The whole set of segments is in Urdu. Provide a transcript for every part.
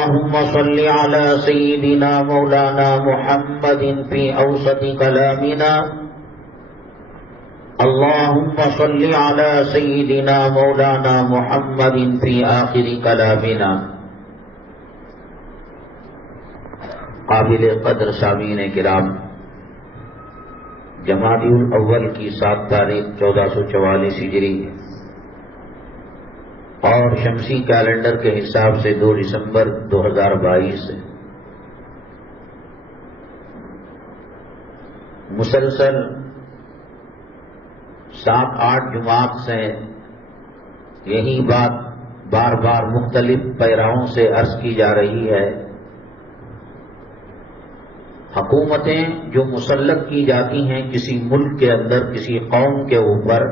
اللهم صل على سيدنا مولانا محمد في أوسط كلامنا اللهم صل على سيدنا مولانا محمد في آخر كلامنا. قابل قدر سامعین کرام، جمادی الاول کی 7 تاریخ 1444 ہجری اور شمسی کیلنڈر کے حساب سے 2 دسمبر 2022 مسلسل 7-8 جمعات سے یہی بات بار بار مختلف پیراؤں سے عرض کی جا رہی ہے. حکومتیں جو مسلط کی جاتی ہیں کسی ملک کے اندر کسی قوم کے اوپر،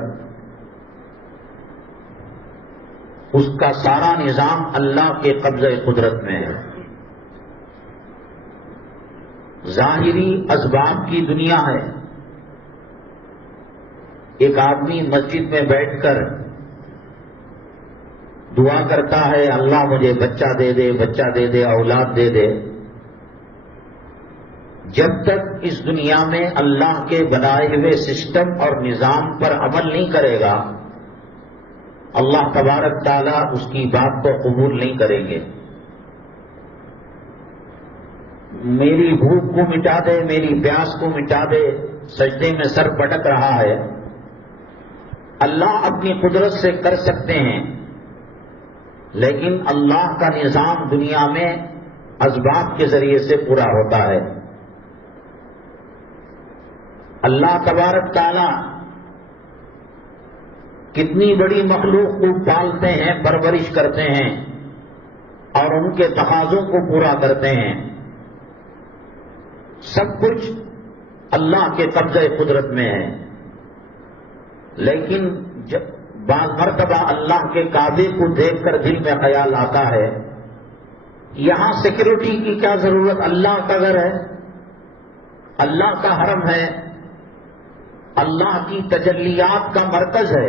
اس کا سارا نظام اللہ کے قبضہ قدرت میں ہے. ظاہری اسباب کی دنیا ہے. ایک آدمی مسجد میں بیٹھ کر دعا کرتا ہے اللہ مجھے بچہ دے دے، بچہ دے دے، اولاد دے دے. جب تک اس دنیا میں اللہ کے بنائے ہوئے سسٹم اور نظام پر عمل نہیں کرے گا اللہ تبارک تعالیٰ اس کی بات کو قبول نہیں کریں گے. میری بھوک کو مٹا دے، میری پیاس کو مٹا دے، سجدے میں سر پٹک رہا ہے. اللہ اپنی قدرت سے کر سکتے ہیں، لیکن اللہ کا نظام دنیا میں اسباب کے ذریعے سے پورا ہوتا ہے. اللہ تبارک تعالیٰ کتنی بڑی مخلوق کو پالتے ہیں، پرورش کرتے ہیں اور ان کے تقاضوں کو پورا کرتے ہیں. سب کچھ اللہ کے قبضہ قدرت میں ہے. لیکن بعض مرتبہ اللہ کے کعبے کو دیکھ کر دل میں خیال آتا ہے یہاں سیکورٹی کی کیا ضرورت، اللہ کا گھر ہے، اللہ کا حرم ہے، اللہ کی تجلیات کا مرکز ہے.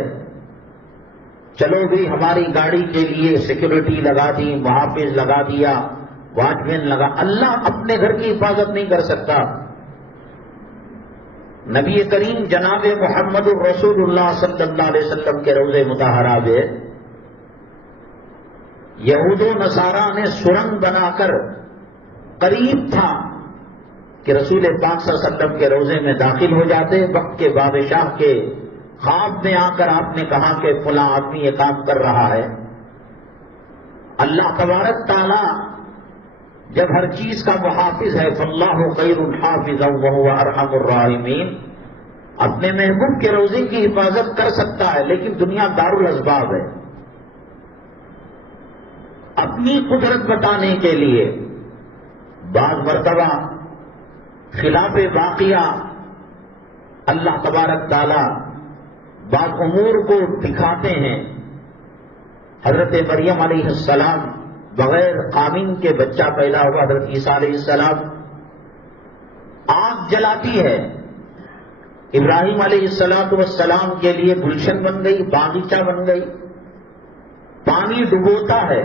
چلو بھی ہماری گاڑی کے لیے سیکورٹی لگا دی، محافظ لگا دیا، واچ مین لگا. اللہ اپنے گھر کی حفاظت نہیں کر سکتا. نبی کریم جناب محمد الرسول اللہ صلی اللہ علیہ وسلم کے روضہ مطہرہ میں یہود و نصارہ نے سرنگ بنا کر قریب تھا کہ رسول پاک صلی اللہ علیہ وسلم کے روضے میں داخل ہو جاتے. وقت کے بادشاہ کے خواب میں آ کر آپ نے کہا کہ فلاں آدمی یہ کام کر رہا ہے. اللہ تبارک تعالیٰ جب ہر چیز کا محافظ ہے فاللہ خیر حافظا وہو ارحم الراحمین، اپنے محبوب کے روضے کی حفاظت کر سکتا ہے. لیکن دنیا دارالاسباب ہے. اپنی قدرت بتانے کے لیے بعض مرتبہ خلاف واقعہ اللہ تبارک تعالیٰ بعض امور کو دکھاتے ہیں. حضرت مریم علیہ السلام بغیر خامن کے بچہ پیدا ہوا. حضرت عیسیٰ علیہ السلام آگ جلاتی ہے. ابراہیم علیہ السلام کے لیے گلشن بن گئی، باغیچہ بن گئی. پانی ڈبوتا ہے،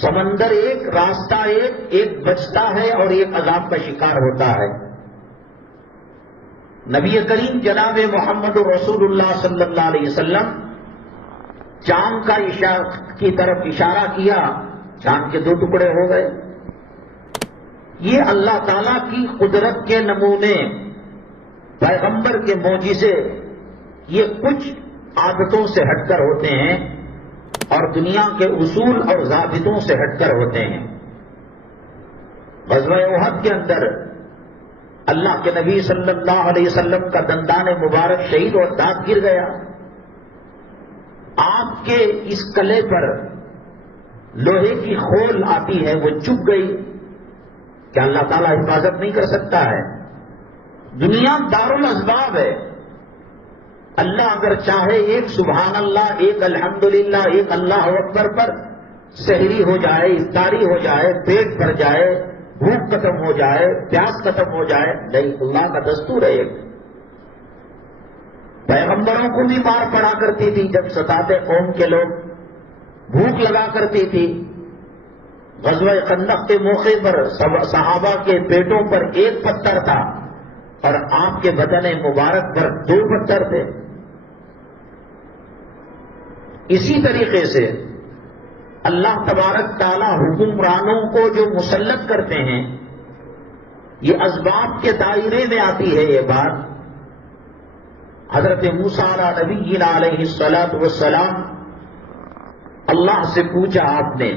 سمندر ایک، راستہ ایک بچتا ہے اور ایک عذاب کا شکار ہوتا ہے. نبی کریم جناب محمد رسول اللہ صلی اللہ علیہ وسلم چاند کی طرف اشارہ کیا، چاند کے 2 ٹکڑے ہو گئے. یہ اللہ تعالیٰ کی قدرت کے نمونے، پیغمبر کے معجزے، یہ کچھ عادتوں سے ہٹ کر ہوتے ہیں اور دنیا کے اصول اور ضابطوں سے ہٹ کر ہوتے ہیں. غزوہ احد کے اندر اللہ کے نبی صلی اللہ علیہ وسلم کا دندان مبارک شہید اور دانت گر گیا. آپ کے اس کلے پر لوہے کی خول آتی ہے، وہ چپ گئی. کیا اللہ تعالیٰ حفاظت نہیں کر سکتا ہے؟ دنیا دارالاسباب ہے. اللہ اگر چاہے ایک سبحان اللہ، ایک الحمدللہ، ایک اللہ اکبر پر سحری ہو جائے، افطاری ہو جائے، پیٹ بھر جائے، بھوک ختم ہو جائے، پیاس ختم ہو جائے. نہیں، اللہ کا دستور ہے. پیغمبروں کو بھی مار پڑا کرتی تھی جب ستاتے قوم کے لوگ، بھوک لگا کرتی تھی. غزوہ خندق کے موقع پر صحابہ کے پیٹوں پر ایک پتھر تھا اور آپ کے بدن مبارک پر 2 پتھر تھے. اسی طریقے سے اللہ تبارک تعالی حکمرانوں کو جو مسلط کرتے ہیں، یہ اسباب کے دائرے میں آتی ہے. یہ بات حضرت موسیٰ علیہ نبینا علیہ الصلاۃ والسلام اللہ سے پوچھا. آپ نے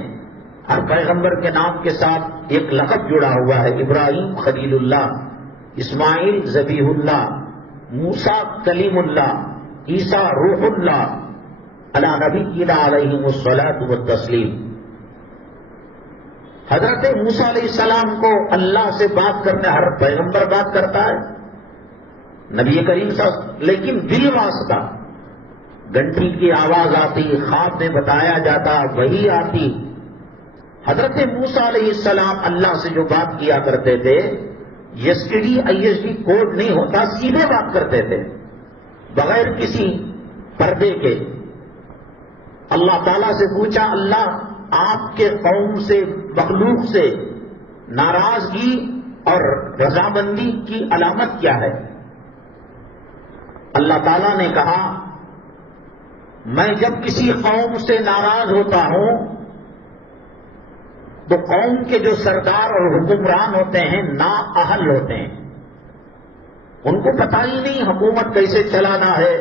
ہر پیغمبر کے نام کے ساتھ ایک لقب جڑا ہوا ہے. ابراہیم خلیل اللہ، اسماعیل ذبیح اللہ، موسیٰ کلیم اللہ، عیسیٰ روح اللہ، علی نبینا علیہ الصلاۃ والتسلیم. حضرت موسیٰ علیہ السلام کو اللہ سے بات کرنے ہر پیغمبر بات کرتا ہے، نبی کریم صلی اللہ علیہ وسلم، لیکن بل واسطہ گھنٹی کی آواز آتی، خواب میں بتایا جاتا، وہی آتی. حضرت موسیٰ علیہ السلام اللہ سے جو بات کیا کرتے تھے، ایس ڈی کوڈ نہیں ہوتا، سیدھے بات کرتے تھے بغیر کسی پردے کے. اللہ تعالیٰ سے پوچھا، اللہ آپ کے قوم سے، مخلوق سے ناراضگی اور رضامندی کی علامت کیا ہے؟ اللہ تعالیٰ نے کہا، میں جب کسی قوم سے ناراض ہوتا ہوں تو قوم کے جو سردار اور حکمران ہوتے ہیں نااہل ہوتے ہیں. ان کو پتہ ہی نہیں حکومت کیسے چلانا ہے،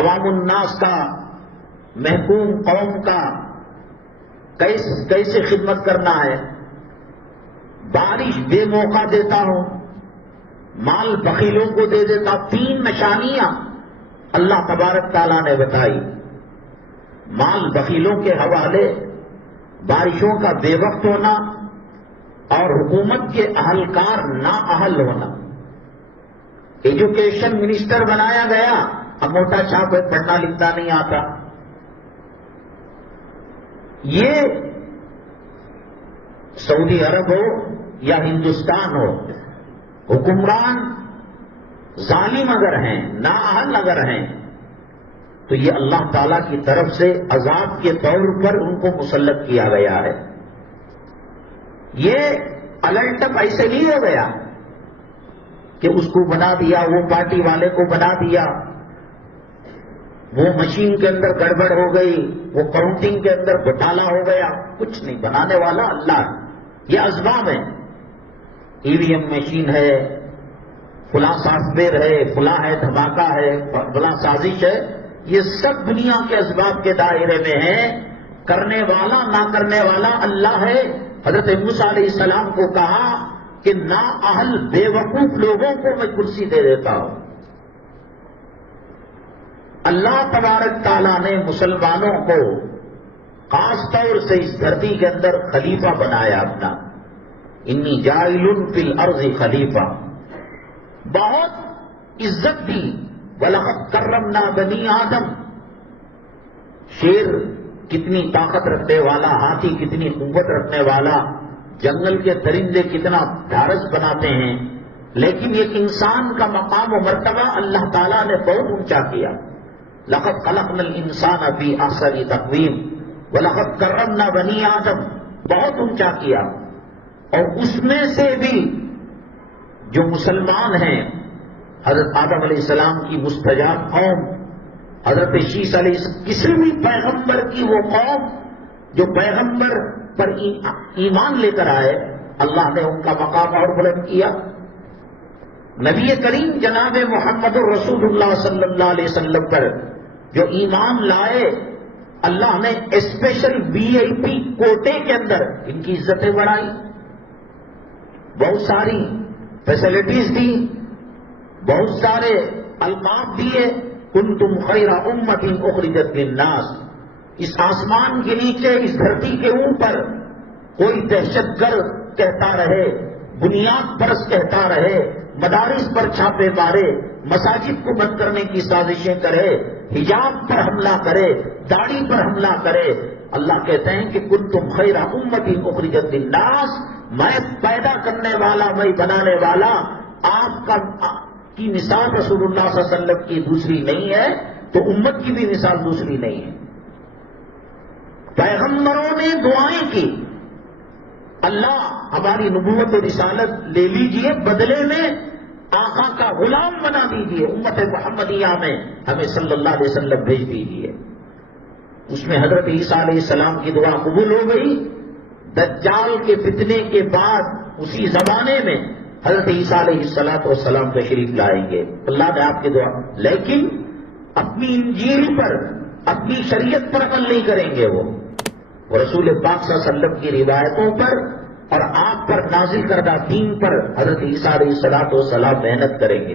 عوام الناس کا، محکوم قوم کا کیسے خدمت کرنا ہے. بارش بے موقع دیتا ہوں، مال بخیلوں کو دے دیتا. 3 نشانیاں اللہ تبارک تعالیٰ نے بتائی. مال بخیلوں کے حوالے، بارشوں کا بے وقت ہونا اور حکومت کے اہلکار نااہل ہونا. ایجوکیشن منسٹر بنایا گیا، اب موٹا چھاپ ہے، پڑھنا لکھنا نہیں آتا. یہ سعودی عرب ہو یا ہندوستان ہو، حکمران ظالم اگر ہیں، نااہل اگر ہیں، تو یہ اللہ تعالیٰ کی طرف سے عذاب کے طور پر ان کو مسلط کیا گیا ہے. یہ الرٹ اپ ایسے نہیں ہو گیا کہ اس کو بنا دیا، وہ پارٹی والے کو بنا دیا، وہ مشین کے اندر گڑبڑ ہو گئی، وہ کاؤنٹنگ کے اندر گھوٹالا ہو گیا. کچھ نہیں، بنانے والا اللہ ہے. یہ اسباب ہیں. ای وی ایم مشین ہے، فلاں سافٹ ویئر ہے، فلاں ہے دھماکہ ہے، فلاں سازش ہے. یہ سب دنیا کے اسباب کے دائرے میں ہیں. کرنے والا نہ کرنے والا اللہ ہے. حضرت موسیٰ علیہ السلام کو کہا کہ نااہل بے وقوف لوگوں کو میں کرسی دے دیتا ہوں. اللہ تبارک تعالیٰ نے مسلمانوں کو خاص طور سے اس دھرتی کے اندر خلیفہ بنایا اپنا. انی جاعل فی الارض خلیفہ، بہت عزت دی. وَلَقَدْ كَرَّمْنَا بَنِي آدم. شیر کتنی طاقت رکھنے والا، ہاتھی کتنی قوت رکھنے والا، جنگل کے درندے کتنا ڈھارس بناتے ہیں، لیکن ایک انسان کا مقام و مرتبہ اللہ تعالیٰ نے بہت اونچا کیا. لَقَدْ خَلَقْنَا الْإِنسَانَ فِي أَحْسَنِ تَقْوِيمٍ وَلَقَدْ كَرَّمْنَا بَنِي آدم. بہت اونچا کیا. اور اس میں سے بھی جو مسلمان ہیں، حضرت آدم علیہ السلام کی مستجاب قوم، حضرت شیس علیہ السلام، کسی بھی پیغمبر کی وہ قوم جو پیغمبر پر ایمان لے کر آئے، اللہ نے ان کا مقام اور بلند کیا. نبی کریم جناب محمد الرسول اللہ صلی اللہ علیہ وسلم پر جو ایمان لائے، اللہ نے اسپیشل VIP کوٹے کے اندر ان کی عزتیں بڑھائی، بہت ساری فیسلٹیز دی، بہت سارے القاب دیے. کنتم خیر امت اخرجت للناس. اس آسمان کے نیچے، اس دھرتی کے اوپر کوئی دہشت گرد کہتا رہے، بنیاد پرست کہتا رہے، مدارس پر چھاپے مارے، مساجد کو بند کرنے کی سازشیں کرے، حجاب پر حملہ کرے، داڑھی پر حملہ کرے، اللہ کہتے ہیں کہ کنتم خیر امت اخرجت للناس. میں پیدا کرنے والا، میں بنانے والا. آپ کی مثال رسول اللہ صلی اللہ علیہ وسلم کی دوسری نہیں ہے تو امت کی بھی مثال دوسری نہیں ہے. پیغمبروں نے دعائیں کی، اللہ ہماری نبوت و رسالت لے لیجئے، بدلے میں آقا کا غلام بنا دیجئے، امت محمدیہ میں ہمیں صلی اللہ علیہ وسلم بھیج دیجئے۔ اس میں حضرت عیسیٰ علیہ السلام کی دعا قبول ہو گئی۔ دجال کے فتنے کے بعد اسی زمانے میں حضرت عیسیٰ علیہ السلام تشریف لائیں گے، اللہ نے آپ کی دعا، لیکن اپنی انجیل پر، اپنی شریعت پر عمل نہیں کریں گے، وہ رسول پاک صلی اللہ علیہ وسلم کی روایتوں پر اور آپ پر نازل کردہ دین پر حضرت عیسیٰ علیہ السلام محنت کریں گے۔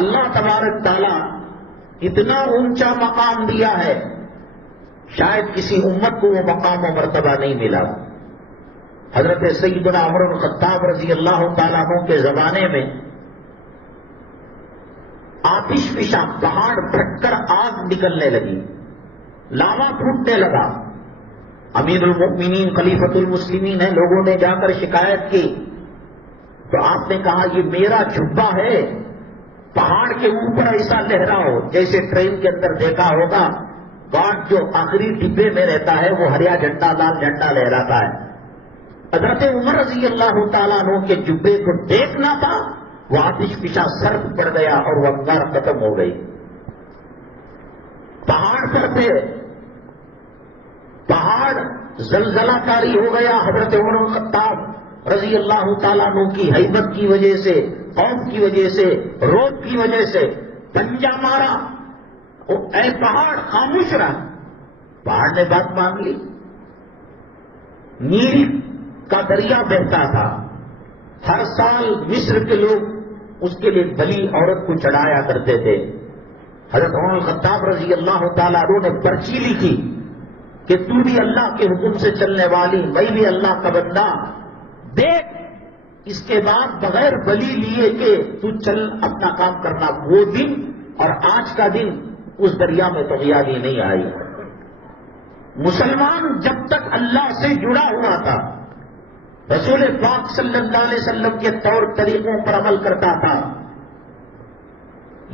اللہ تبارک تعالیٰ اتنا اونچا مقام دیا ہے، شاید کسی امت کو وہ مقام و مرتبہ نہیں ملا۔ حضرت سیدنا عمر بن الخطاب رضی اللہ تعالیٰ عنہ کے زمانے میں آتش فشاں پہاڑ پھٹ کر آگ نکلنے لگی، لاوا پھوٹنے لگا۔ امیر المؤمنین خلیفۃ المسلمین ہیں، لوگوں نے جا کر شکایت کی تو آپ نے کہا یہ میرا جھبا ہے، پہاڑ کے اوپر ایسا لہراؤ جیسے ٹرین کے اندر دیکھا ہوگا گارڈ جو آخری ڈبے میں رہتا ہے وہ ہریا جھنڈا لال جھنڈا لہراتا ہے۔ حضرت عمر رضی اللہ تعالیٰ عنہ کے جبے کو دیکھنا تھا، وہ آتش فشاں سرد پڑ گیا اور وہ انگار ختم ہو گئی۔ پہاڑ پر تھے، پہاڑ زلزلہ کاری ہو گیا۔ حضرت عمر بن الخطاب رضی اللہ تعالیٰ عنہ کی ہیبت کی وجہ سے، خوف کی وجہ سے، روب کی وجہ سے پنجہ مارا، اے پہاڑ خاموش رہا۔ پہاڑ نے بات مان لی۔ نیل کا دریا بہتا تھا، ہر سال مصر کے لوگ اس کے لیے بلی عورت کو چڑھایا کرتے تھے۔ حضرت عمر الخطاب رضی اللہ تعالیٰ عنہ نے پرچی لکھی کہ تو بھی اللہ کے حکم سے چلنے والی، میں بھی اللہ کا بندہ، دیکھ اس کے بعد بغیر بلی لیے کہ تو چل اپنا کام کرنا۔ وہ دن اور آج کا دن اس دریا میں طغیانی نہیں آئی۔ مسلمان جب تک اللہ سے جڑا ہوا تھا، رسول پاک صلی اللہ علیہ وسلم کے طور طریقوں پر عمل کرتا تھا،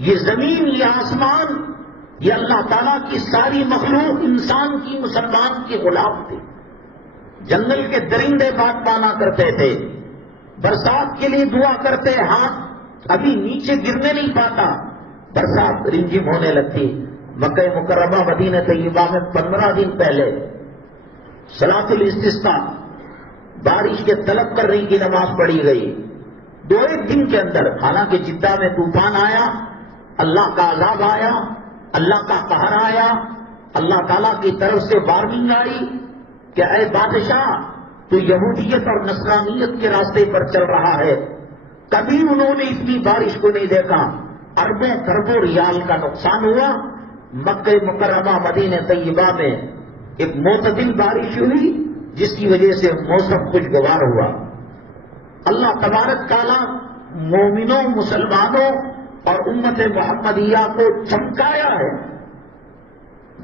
یہ زمین، یہ آسمان، یہ اللہ تعالیٰ کی ساری مخلوق انسان کی، مسلمان کی غلام تھی۔ جنگل کے درندے بات مانا کرتے تھے، برسات کے لیے دعا کرتے، ہاتھ ابھی نیچے گرنے نہیں پاتا، برسات رمجھم ہونے لگتی۔ مکہ مکرمہ مدینہ طیبہ میں 15 دن پہلے صلاۃ الاستسقاء، بارش کے طلب کرنے کی نماز پڑھی گئی۔ 2-1 دن کے اندر، حالانکہ جدہ میں طوفان آیا، اللہ کا عذاب آیا، اللہ کا قہر آیا، اللہ تعالیٰ کی طرف سے وارننگ آئی کہ اے بادشاہ تو یہودیت اور نصرانیت کے راستے پر چل رہا ہے۔ کبھی انہوں نے اتنی بارش کو نہیں دیکھا، اربوں خربوں ریال کا نقصان ہوا۔ مکہ مکرمہ مدینہ طیبہ میں ایک معتدل بارش ہوئی جس کی وجہ سے موسم خوشگوار ہوا۔ اللہ تبارک تعالیٰ مومنوں، مسلمانوں اور امت محمدیہ کو چمکایا ہے۔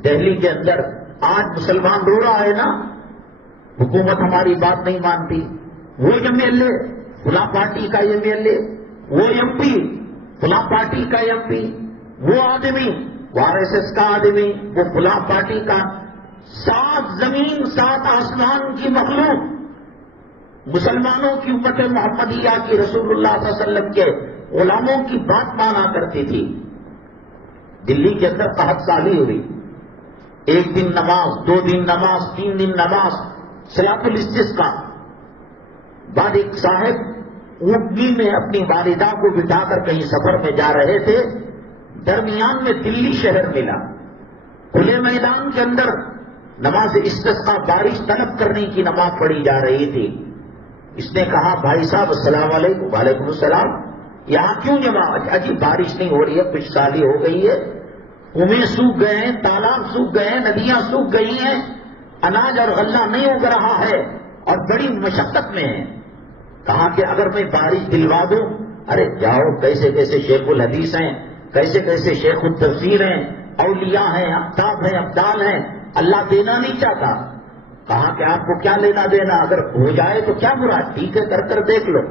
دہلی کے اندر آج مسلمان رو رہا ہے نا، حکومت ہماری بات نہیں مانتی، وہ ایم ایل اے فلاں پارٹی کا ایم ایل اے، وہ ایم پی فلاں پارٹی کا ایم پی، وہ آدمی وہ آر ایس ایس کا آدمی، وہ فلاں پارٹی کا۔ 7 زمین 7 آسمان کی مخلوق مسلمانوں کی امت محمدیہ کی، رسول اللہ صلی اللہ علیہ وسلم کے غلاموں کی بات مانا کرتی تھی۔ دلی کے اندر قحط سالی ہوئی، 1 دن نماز، 2 دن نماز، 3 دن نماز، صلاۃ الاستسقاء۔ بعد ایک صاحب اونٹنی میں اپنی والدہ کو بٹھا کر کہیں سفر میں جا رہے تھے، درمیان میں دلی شہر ملا، کھلے میدان کے اندر نماز استسقاء، بارش طلب کرنے کی نماز پڑھی جا رہی تھی۔ اس نے کہا بھائی صاحب السلام علیکم۔ وعلیکم السلام۔ یہاں کیوں جمع؟ اجی بارش نہیں ہو رہی ہے، کچھ سالی ہو گئی ہے، کنویں سوکھ گئے ہیں، تالاب سوکھ گئے ہیں، ندیاں سوکھ گئی ہیں، اناج اور غلہ نہیں اگ رہا ہے اور بڑی مشقت میں ہے۔ کہا کہ اگر میں بارش دلوا دوں؟ ارے جاؤ، کیسے کیسے شیخ الحدیث ہیں، کیسے کیسے شیخ التفسیر ہیں، اولیاء ہیں، اقطاب ہیں، ابدال ہیں، اللہ دینا نہیں چاہتا۔ کہا کہ آپ کو کیا لینا دینا، اگر ہو جائے تو کیا برا، ٹھیک ہے کر دیکھ لو۔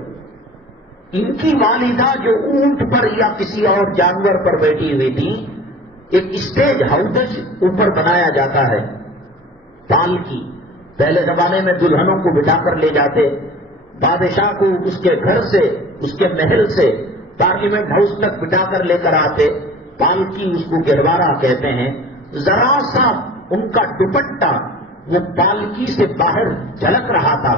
ان کی والدہ جو اونٹ پر یا کسی اور جانور پر بیٹھی ہوئی تھی، ایک اسٹیج ہاؤس اوپر بنایا جاتا ہے پال کی، پہلے زمانے میں دلہنوں کو بٹھا کر لے جاتے، بادشاہ کو اس کے گھر سے، اس کے محل سے پارلیمنٹ ہاؤس تک بٹھا کر لے کر آتے، پالکی اس کو گہوارہ کہتے ہیں، ذرا سا ان کا دوپٹہ وہ پالکی سے باہر جھلک رہا تھا۔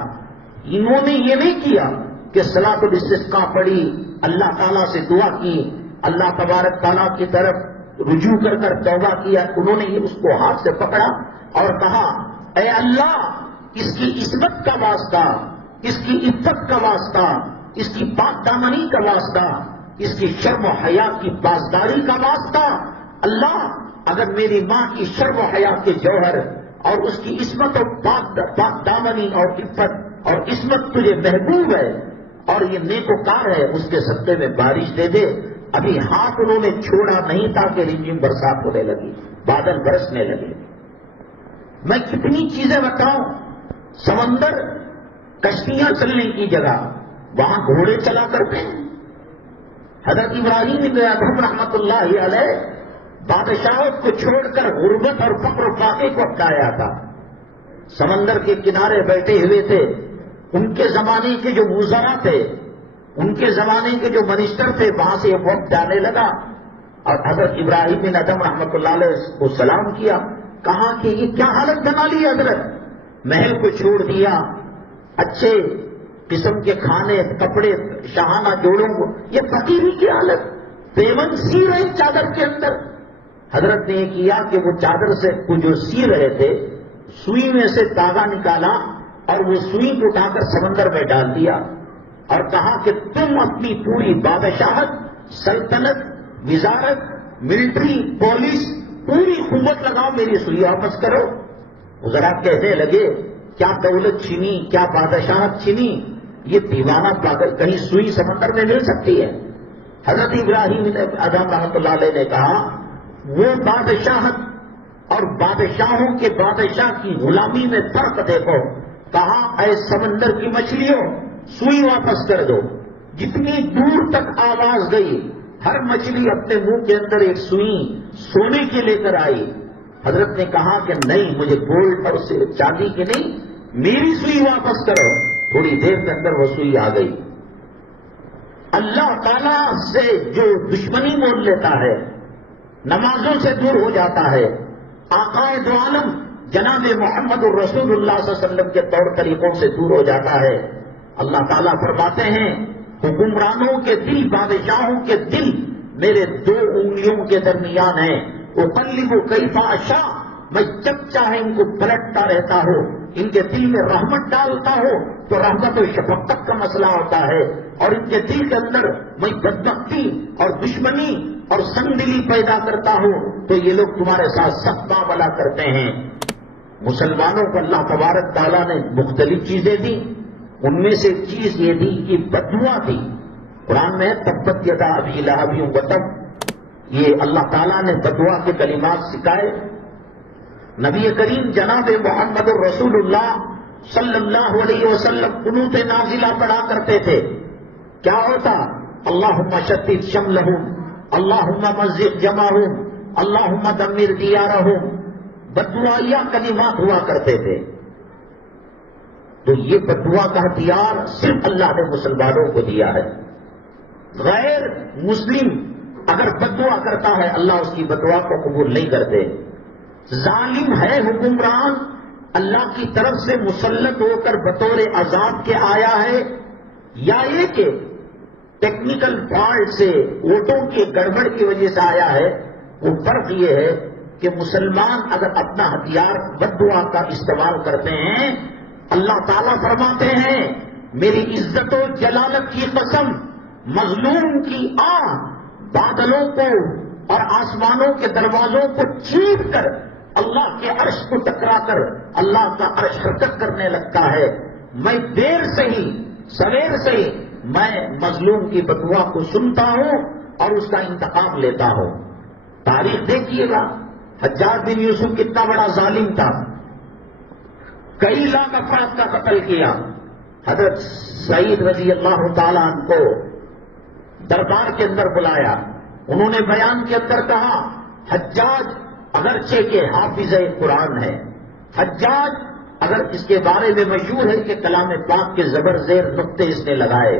انہوں نے یہ نہیں کیا کہ صلاۃ الاستسقاء پڑھی، اللہ تعالیٰ سے دعا کی، اللہ تبارک تعالیٰ کی طرف رجوع کر کر توبہ کیا، انہوں نے اس کو ہاتھ سے پکڑا اور کہا اے اللہ، اس کی عصمت کا واسطہ، اس کی عزت کا واسطہ، اس کی پاک دامنی کا واسطہ، اس کی شرم و حیا کی پاسداری کا واسطہ، اللہ اگر میری ماں کی شرم و حیا کے جوہر اور اس کی عصمت اور پاک دامنی اور عفت اور عصمت تجھے محبوب ہے اور یہ نیکوکار ہے، اس کے صدقے میں بارش دے دے۔ ابھی ہاتھ انہوں نے چھوڑا نہیں تھا کہ رمجم برسات ہونے لگی، بادل برسنے لگے۔ میں کتنی چیزیں بتاؤں، سمندر کشتیاں چلنے کی جگہ وہاں گھوڑے چلا کرتے ہیں۔ حضرت ابراہیم بن ادھم رحمت اللہ علیہ بادشاہت کو چھوڑ کر غربت اور فقر و فاقے کو اپنایا تھا، سمندر کے کنارے بیٹھے ہوئے تھے۔ ان کے زمانے کے جو وزراء تھے، ان کے زمانے کے جو منسٹر تھے، وہاں سے یہ وقت جانے لگا اور حضرت ابراہیم بن ادھم رحمت اللہ علیہ کو سلام کیا، کہا کہ یہ کیا حالت بنا لی حضرت، محل کو چھوڑ دیا، اچھے قسم کے کھانے کپڑے شاہانہ جوڑوں کو، یہ فقیری کی حالت، پیمن سی رہے چادر کے اندر۔ حضرت نے یہ کیا کہ وہ چادر سے جو سی رہے تھے، سوئی میں سے داغا نکالا اور وہ سوئی کو اٹھا کر سمندر میں ڈال دیا اور کہا کہ تم اپنی پوری بادشاہت، سلطنت، وزارت، ملٹری، پولیس، پوری قوت لگاؤ، میری سوئی واپس کرو۔ ذرا کہنے لگے کیا دولت چھینی، کیا بادشاہت چھینی، یہ دیوانہ پاگل، کہیں سوئی سمندر میں مل سکتی ہے؟ حضرت ابراہیم ادھم رحمۃ اللہ علیہ نے کہا وہ بادشاہت اور بادشاہوں کے بادشاہ کی غلامی میں فرق دیکھو۔ کہا اے سمندر کی مچھلیوں، سوئی واپس کر دو۔ جتنی دور تک آواز گئی، ہر مچھلی اپنے منہ کے اندر ایک سوئی سونے کی لے کر آئی۔ حضرت نے کہا کہ نہیں، مجھے گولڈ اور چاندی کی نہیں، میری سوئی واپس کرو۔ تھوڑی دیر کے اندر وہ سوئی آ گئی۔ اللہ تعالیٰ سے جو دشمنی مول لیتا ہے، نمازوں سے دور ہو جاتا ہے، آقائے دو عالم جناب محمد الرسول اللہ صلی اللہ علیہ وسلم کے طور طریقوں سے دور ہو جاتا ہے۔ اللہ تعالیٰ فرماتے ہیں حکمرانوں کے دل، بادشاہوں کے دل میرے دو انگلیوں کے درمیان ہیں، اقلب کیف اشاء، میں جب چاہے ان کو پلٹتا رہتا ہوں، ان کے دل میں رحمت ڈالتا ہوں تو رحمت و شفقت کا مسئلہ ہوتا ہے، اور ان کے دل کے اندر میں بدبختی اور دشمنی اور سنگ دلی پیدا کرتا ہوں تو یہ لوگ تمہارے ساتھ سخت معاملہ کرتے ہیں۔ مسلمانوں کو اللہ تبارک تعالیٰ نے مختلف چیزیں دی، ان میں سے ایک چیز یہ دی کہ بددعا دی۔ قرآن میں تبت یدا ابی لہب وتب، یہ اللہ تعالیٰ نے بددعا کے کلمات سکھائے۔ نبی کریم جناب محمد الرسول اللہ صلی اللہ علیہ وسلم قنوت نازلہ پڑھا کرتے تھے۔ کیا ہوتا؟ اللہم شتت شملہم، اللہم مزق جمعہم، اللہم دمر دیارہم، بددعائیہ کلمات ہوا کرتے تھے۔ تو یہ بددعا کا ہتھیار صرف اللہ نے مسلمانوں کو دیا ہے۔ غیر مسلم اگر بددعا کرتا ہے، اللہ اس کی بددعا کو قبول نہیں کرتے۔ ظالم ہے حکمران، اللہ کی طرف سے مسلط ہو کر بطور عذاب کے آیا ہے، یا یہ کہ ٹیکنیکل فالٹ سے، ووٹوں کی گڑبڑ کی وجہ سے آیا ہے۔ وہ فرق یہ ہے کہ مسلمان اگر اپنا ہتھیار بددعا کا استعمال کرتے ہیں، اللہ تعالیٰ فرماتے ہیں میری عزت و جلالت کی قسم، مظلوم کی بادلوں کو اور آسمانوں کے دروازوں کو چیر کر اللہ کے عرش کو ٹکرا کر اللہ کا عرش حرکت کرنے لگتا ہے۔ میں دیر سے ہی سویر سے ہی میں مظلوم کی بددعا کو سنتا ہوں اور اس کا انتقام لیتا ہوں۔ تاریخ دیکھیے گا، حجاج بن یوسف کتنا بڑا ظالم تھا، کئی لاکھ افراد کا قتل کیا۔ حضرت سعید رضی اللہ تعالیٰ عنہ کو دربار کے اندر بلایا، انہوں نے بیان کے اندر کہا حجاج اگرچہ کہ حافظ قرآن ہے، حجاج اگر اس کے بارے میں مشہور ہے کہ کلام پاک کے زبر زیر نقطے اس نے لگائے.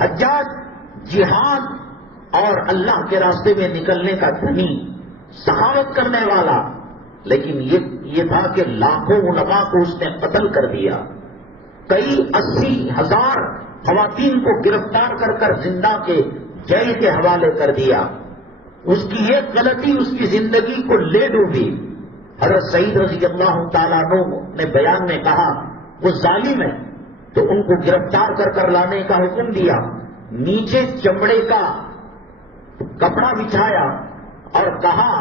حجاج جہاد اور اللہ کے راستے میں نکلنے کا دھنی، سخاوت کرنے والا، لیکن یہ تھا کہ لاکھوں علماء کو اس نے قتل کر دیا. کئی 80,000 خواتین کو گرفتار کر کر زندہ کے جیل کے حوالے کر دیا. اس کی ایک غلطی اس کی زندگی کو لے ڈوبی. حضرت سعید رضی اللہ تعالیٰ عنہ نے بیان میں کہا وہ ظالم ہے، تو ان کو گرفتار کر کر لانے کا حکم دیا. نیچے چمڑے کا کپڑا بچھایا اور کہا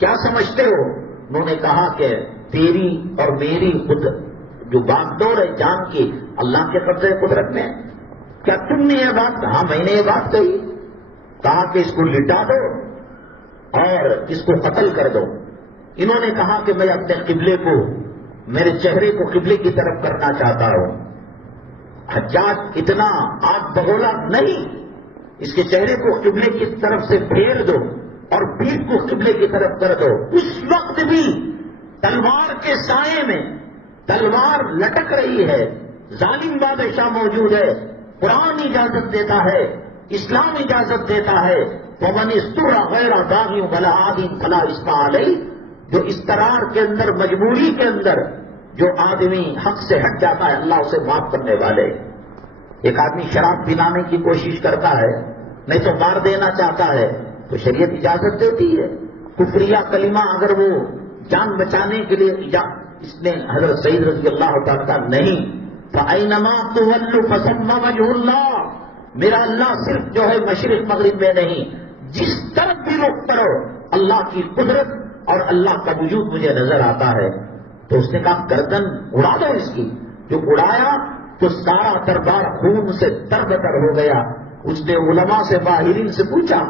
کیا سمجھتے ہو؟ انہوں نے کہا کہ تیری اور میری خود جو باغ دوڑ ہے جان کی اللہ کے قبضے قدرت میں. کیا تم نے یہ بات کہا؟ میں نے یہ بات کہی. کہا کہ اس کو لٹا دو اور اس کو قتل کر دو. انہوں نے کہا کہ میں اپنے قبلے کو، میرے چہرے کو قبلے کی طرف کرنا چاہتا ہوں. حجاج اتنا آگ بگولا نہیں، اس کے چہرے کو قبلے کی طرف سے پھیر دو اور پیٹھ کو قبلے کی طرف کر دو. اس وقت بھی تلوار کے سائے میں تلوار لٹک رہی ہے. ظالم بادشاہ موجود ہے. قرآن اجازت دیتا ہے، اسلام اجازت دیتا ہے. وَمَنِ اسْتُرَّ غَيْرَ بَاغٍ وَلَا عَادٍ فَلَا إِثْمَ عَلَيْهِ. جو استرار کے اندر، مجبوری کے اندر جو آدمی حق سے ہٹ جاتا ہے اللہ اسے معاف کرنے والے. ایک آدمی شراب پلانے کی کوشش کرتا ہے، نہیں تو مار دینا چاہتا ہے، تو شریعت اجازت دیتی ہے. کفریہ کلمہ اگر وہ جان بچانے کے لیے اس نے حضرت سعید رضی اللہ تعالیٰ کا نہیں، فَأَيْنَمَا تُوَلُّ فَثَمَّ وَجْهُ اللَّهِ. میرا اللہ صرف جو ہے مشرق مغرب میں نہیں، جس طرف بھی رخ کرو اللہ کی قدرت اور اللہ کا وجود مجھے نظر آتا ہے. تو اس نے کہا گردن اڑا دو اس کی. جو اڑایا تو سارا دربار خون سے تر ہو گیا. اس نے علماء سے، ماہرین سے پوچھا،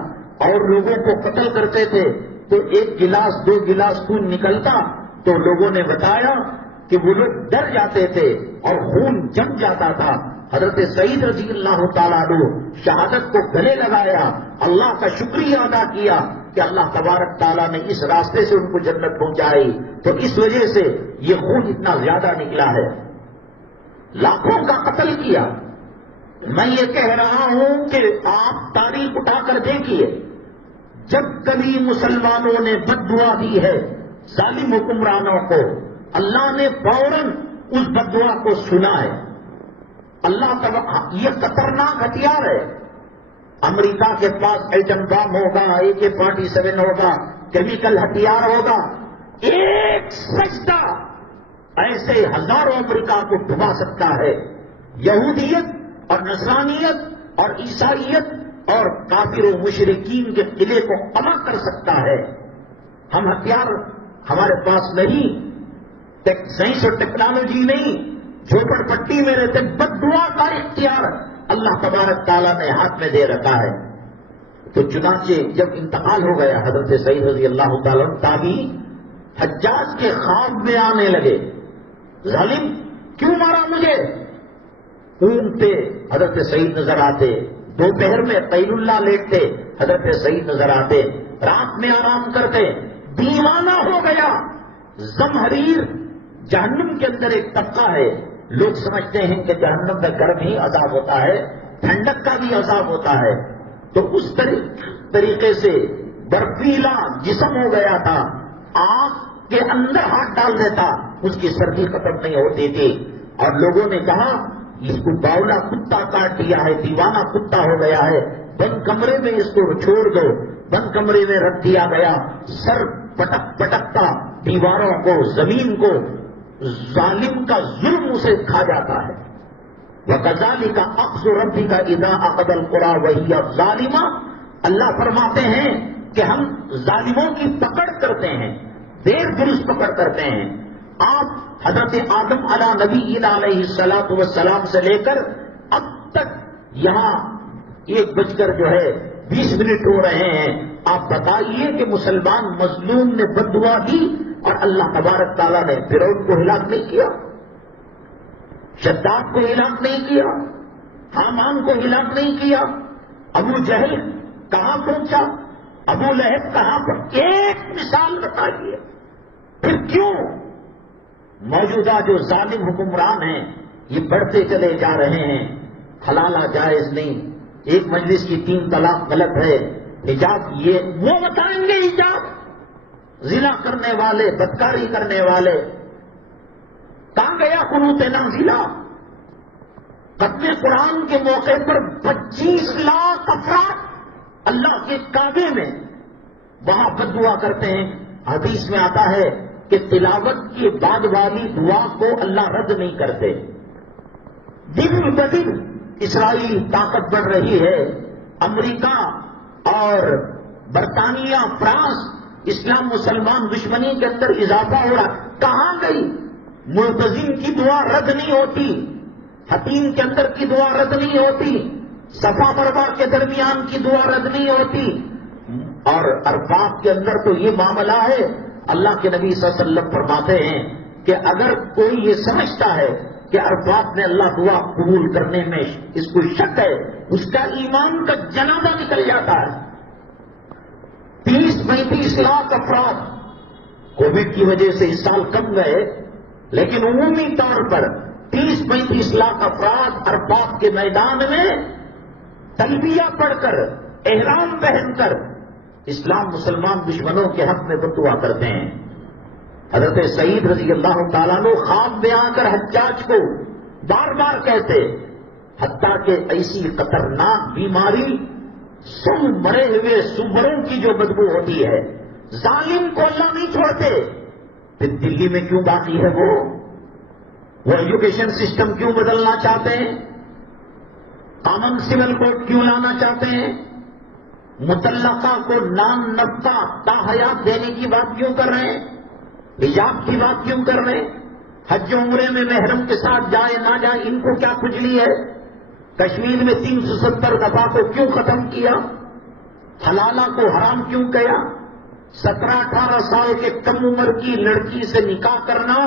اور لوگوں کو قتل کرتے تھے تو 1 گلاس 2 گلاس خون نکلتا، تو لوگوں نے بتایا کہ وہ لوگ ڈر جاتے تھے اور خون جم جاتا تھا. حضرت سعید رضی اللہ تعالیٰ عنہ شہادت کو گلے لگایا، اللہ کا شکریہ ادا کیا کہ اللہ تبارک تعالیٰ نے اس راستے سے ان کو جنت پہنچائی. تو اس وجہ سے یہ خون اتنا زیادہ نکلا ہے. لاکھوں کا قتل کیا. میں یہ کہہ رہا ہوں کہ آپ تاریخ اٹھا کر دیکھیے، جب کبھی مسلمانوں نے بد دعا دی ہے ظالم حکمرانوں کو، اللہ نے فوراً اس بد دعا کو سنا ہے. اللہ یہ خطرناک ہتھیار ہے. امریکہ کے پاس ایٹم بم ہوگا، AK-47 ہوگا، کیمیکل ہتھیار ہوگا. ایک سجدہ ایسے ہزاروں امریکہ کو ڈبا سکتا ہے. یہودیت اور نصرانیت اور عیسائیت اور کافر و مشرکین کے قلعے کو قمع کر سکتا ہے. ہم ہتھیار ہمارے پاس نہیں، سائنس اور ٹیکنالوجی نہیں، جھوپڑ پٹی میں رہتے بد دعا کا اختیار اللہ تبارک تعالیٰ نے ہاتھ میں دے رکھا ہے. تو چنانچہ جب انتقال ہو گیا حضرت سعید رضی اللہ تعالیٰ تابعی حجاج کے خواب میں آنے لگے، ظالم کیوں مارا مجھے؟ اونٹ پہ حضرت سعید نظر آتے، دوپہر میں قیل اللہ لیٹتے حضرت سعید نظر آتے، رات میں آرام کرتے. دیوانہ ہو گیا. زمہریر جہنم کے اندر ایک طبقہ ہے. لوگ سمجھتے ہیں کہ جہنم میں گرم ہی عذاب ہوتا ہے، ٹھنڈک کا بھی عذاب ہوتا ہے. تو اس طریقے سے برفیلا جسم ہو گیا تھا. آنکھ کے اندر ہاتھ ڈال دیتا، اس کی سردی ختم نہیں ہوتی تھی. اور لوگوں نے کہا اس کو باولا کتا کاٹ دیا ہے، دیوانہ کتا ہو گیا ہے، بند کمرے میں اس کو چھوڑ دو. بند کمرے میں رکھ دیا گیا. سر پٹک پٹکتا دیواروں کو، زمین کو. ظالم کا ظلم اسے کھا جاتا ہے. وَكَذَلِكَ أَخْذُ رَبِّكَ إِذَا أَخَذَ الْقُرَىٰ وَهِيَ ظَالِمَةٌ. اللہ فرماتے ہیں کہ ہم ظالموں کی پکڑ کرتے ہیں، دیر درست پکڑ کرتے ہیں. آپ حضرت آدم علیہ نبی علیہ الصلاۃ والسلام سے لے کر اب تک یہاں 1:20 ہو رہے ہیں. آپ بتائیے کہ مسلمان مظلوم نے بد دعا دی اور اللہ تبارک تعالیٰ نے فرعون کو ہلاک نہیں کیا، شداد کو ہلاک نہیں کیا، حامان کو ہلاک نہیں کیا. ابو جہل کہاں پہنچا، ابو لہب کہاں پر؟ ایک مثال بتائیے. پھر کیوں موجودہ جو ظالم حکمران ہیں یہ بڑھتے چلے جا رہے ہیں. حلالہ جائز نہیں، ایک مجلس کی 3 طلاق غلط ہے، حجاب یہ وہ بتائیں گے حجاب، زنا کرنے والے، بدکاری کرنے والے. کہاں گیا قنوت نازلہ؟ ختم قرآن کے موقع پر 25 لاکھ افراد اللہ کے کعبے میں وہاں بد دعا کرتے ہیں. حدیث میں آتا ہے کہ تلاوت کے بعد والی دعا کو اللہ رد نہیں کرتے. دن بدن اسرائیل طاقت بڑھ رہی ہے، امریکہ اور برطانیہ، فرانس، اسلام مسلمان دشمنی کے اندر اضافہ ہو رہا. کہاں گئی؟ ملتزم کی دعا رد نہیں ہوتی، حتیم کے اندر کی دعا رد نہیں ہوتی، صفا مروا کے درمیان کی دعا رد نہیں ہوتی. اور عرفات کے اندر تو یہ معاملہ ہے، اللہ کے نبی صلی اللہ علیہ وسلم فرماتے ہیں کہ اگر کوئی یہ سمجھتا ہے کہ عرفات میں اللہ دعا قبول کرنے میں اس کو شک ہے، اس کا ایمان کا جنازہ نکل جاتا ہے. 30-35 لاکھ افراد کووڈ کی وجہ سے اس سال کم گئے، لیکن عمومی طور پر 30-35 لاکھ افراد عرفات کے میدان میں تلبیہ پڑھ کر، احرام پہن کر اسلام مسلمان دشمنوں کے حق میں بدعا کرتے ہیں. حضرت سعید رضی اللہ تعالیٰ عنہ خواب میں آ کر حجاج کو بار بار کہتے، حتیٰ کہ ایسی خطرناک بیماری سم مرے ہوئے سوروں کی جو بدبو ہوتی ہے، ظالم کو اللہ نہیں چھوڑتے. پھر دلی میں کیوں باقی ہے وہ ایجوکیشن سسٹم کیوں بدلنا چاہتے ہیں؟ کامن سول کوڈ کیوں لانا چاہتے ہیں؟ مطلقہ کو نام نفقہ تاحیات دینے کی بات کیوں کر رہے ہیں؟ حجاب کی بات کیوں کر رہے ہیں؟ حج عمرے میں محرم کے ساتھ جائے نہ جائے، ان کو کیا کھجلی ہے؟ کشمیر میں 370 دفعہ کو کیوں ختم کیا؟ حلالہ کو حرام کیوں کیا؟ 17-18 سال کے کم عمر کی لڑکی سے نکاح کرنا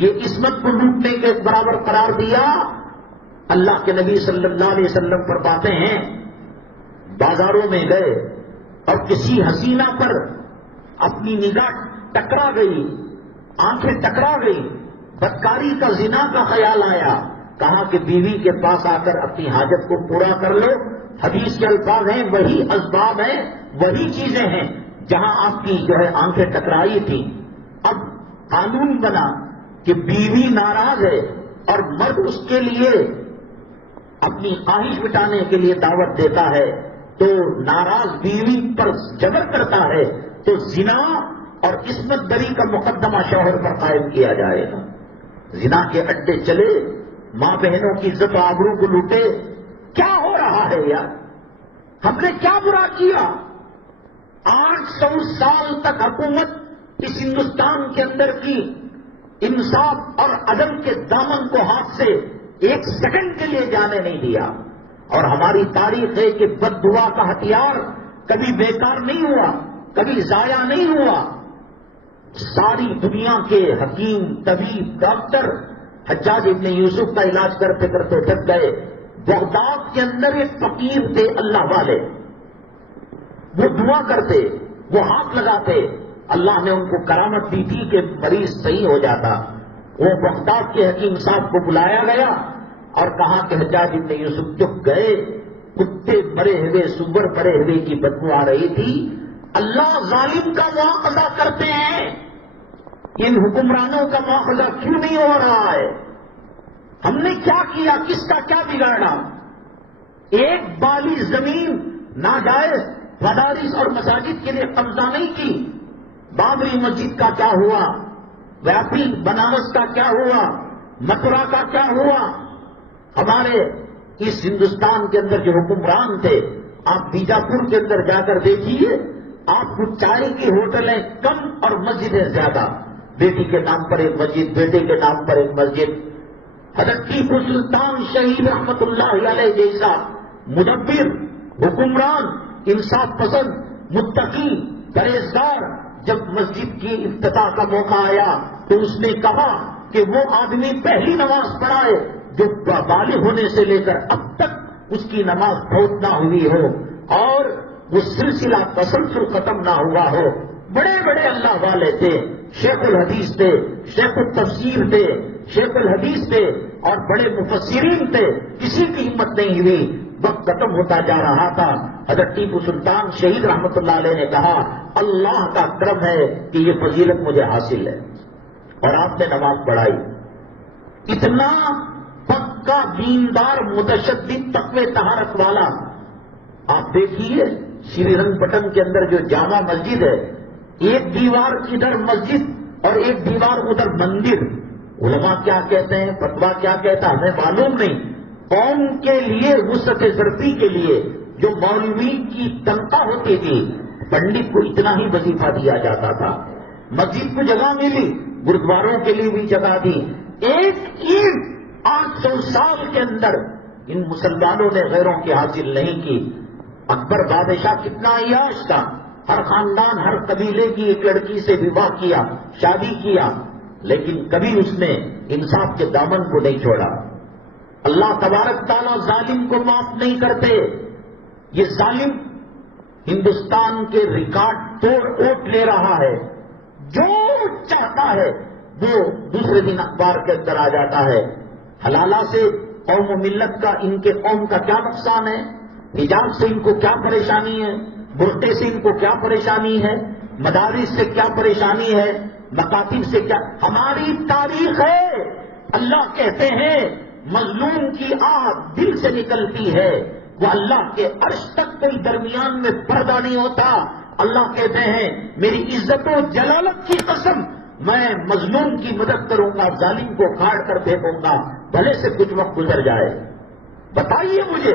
یہ عصمت کو لوٹنے کے برابر قرار دیا. اللہ کے نبی صلی اللہ علیہ وسلم فرماتے ہیں بازاروں میں گئے اور کسی حسینہ پر اپنی نگاہ ٹکرا گئی، آنکھیں ٹکرا گئی، بدکاری کا زنا کا خیال آیا، کہا کہ بیوی کے پاس آ کر اپنی حاجت کو پورا کر لو. حدیث کے الفاظ ہیں، وہی اسباب ہیں، وہی چیزیں ہیں جہاں آپ کی آنکھیں ٹکرائی تھی. اب قانون بنا کہ بیوی ناراض ہے اور مرد اس کے لیے اپنی خواہش مٹانے کے لیے دعوت دیتا ہے تو ناراض بیوی پر جبر کرتا ہے تو زنا اور عصمت دری کا مقدمہ شوہر پر قائم کیا جائے گا. زنا کے اڈے چلے، ماں بہنوں کی عزت و آبرو کو لوٹے. کیا ہو رہا ہے یار؟ ہم نے کیا برا کیا؟ 800 سال تک حکومت اس ہندوستان کے اندر کی انصاف اور عدل کے دامن کو ہاتھ سے 1 سیکنڈ کے لیے جانے نہیں دیا. اور ہماری تاریخ ہے کہ بد دعا کا ہتھیار کبھی بیکار نہیں ہوا، کبھی ضائع نہیں ہوا. ساری دنیا کے حکیم، طبیب، ڈاکٹر حجاج ابن یوسف کا علاج کرتے کرتے تھک گئے. بغداد کے اندر ایک فقیر تھے اللہ والے، وہ دعا کرتے، وہ ہاتھ لگاتے، اللہ نے ان کو کرامت دی تھی کہ مریض صحیح ہو جاتا. وہ بغداد کے حکیم صاحب کو بلایا گیا اور کہا کہ حجاج ابن یوسف جب گئے، کتے مرے ہوئے، سور مرے ہوئے کی بدبو آ رہی تھی. اللہ ظالم کا مواخذہ کرتے ہیں، ان حکمرانوں کا مواخذہ کیوں نہیں ہو رہا ہے؟ ہم نے کیا کیا؟ کس کا کیا بگاڑا؟ ایک بالی زمین ناجائز مدارس اور مساجد کے لیے قبضہ نہیں کی. بابری مسجد کا کیا ہوا؟ ویاپی بنارس کا کیا ہوا؟ متھرا کا کیا ہوا؟ ہمارے اس ہندوستان کے اندر جو حکمران تھے، آپ بیجاپور کے اندر جا کر دیکھیے، آپ کو چائے کی ہوٹلیں کم اور مسجدیں زیادہ. بیٹی کے نام پر ایک مسجد، بیٹے کے نام پر ایک مسجد. حضرت ٹیپو سلطان شہید رحمت اللہ علیہ جیسا مدبر حکمران، انصاف پسند، متقی، پرہیزگار، جب مسجد کی افتتاح کا موقع آیا تو اس نے کہا کہ وہ آدمی پہلی نماز پڑھائے جو بالغ ہونے سے لے کر اب تک اس کی نماز فوت نہ ہوئی ہو اور وہ سلسلہ تسلسل ختم نہ ہوا ہو. بڑے بڑے اللہ والے تھے، شیخ الحدیث تھے، شیخ التفسیر تھے، شیخ الحدیث تھے اور بڑے مفسرین تھے، کسی کی ہمت نہیں ہوئی. وقت ختم ہوتا جا رہا تھا. حضرت ٹیپو سلطان شہید رحمت اللہ علیہ نے کہا اللہ کا کرم ہے کہ یہ فضیلت مجھے حاصل ہے. اور آپ نے نماز پڑھائی. اتنا پکا دیندار متشدد تقوی طہارت والا. آپ دیکھیے شری رنگ پٹن کے اندر جو جامع مسجد ہے، ایک دیوار ادھر مسجد اور ایک دیوار ادھر مندر. علماء کیا کہتے ہیں، فتویٰ کیا کہتا ہمیں معلوم نہیں. قوم کے لیے وسعت ضربی کے لیے جو مولوی کی تنخواہ ہوتی تھی، پنڈت کو اتنا ہی وظیفہ دیا جاتا تھا. مسجد کو جگہ ملی، گرودواروں کے لیے بھی جگہ دی. ایک عید 800 سال کے اندر ان مسلمانوں نے غیروں کی حاصل نہیں کی. اکبر بادشاہ کتنا عیاش تھا، ہر خاندان ہر قبیلے کی ایک لڑکی سے وواہ کیا، شادی کیا، لیکن کبھی اس نے انصاف کے دامن کو نہیں چھوڑا. اللہ تبارک تعالیٰ ظالم کو معاف نہیں کرتے. یہ ظالم ہندوستان کے ریکارڈ توڑ ووٹ لے رہا ہے. جو چاہتا ہے وہ دوسرے دن اخبار کے اندر آ جاتا ہے. حلالہ سے قوم و ملت کا، ان کے قوم کا کیا نقصان ہے؟ حجاب سے ان کو کیا پریشانی ہے؟ برقعے سے ان کو کیا پریشانی ہے؟ مدارس سے کیا پریشانی ہے؟ مکاتب سے کیا؟ ہماری تاریخ ہے. اللہ کہتے ہیں مظلوم کی آہ دل سے نکلتی ہے، وہ اللہ کے عرش تک کوئی درمیان میں پردہ نہیں ہوتا. اللہ کہتے ہیں میری عزت و جلالت کی قسم میں مظلوم کی مدد کروں گا، ظالم کو کھاڑ کر پھینکوں گا، بھلے سے کچھ وقت گزر جائے. بتائیے مجھے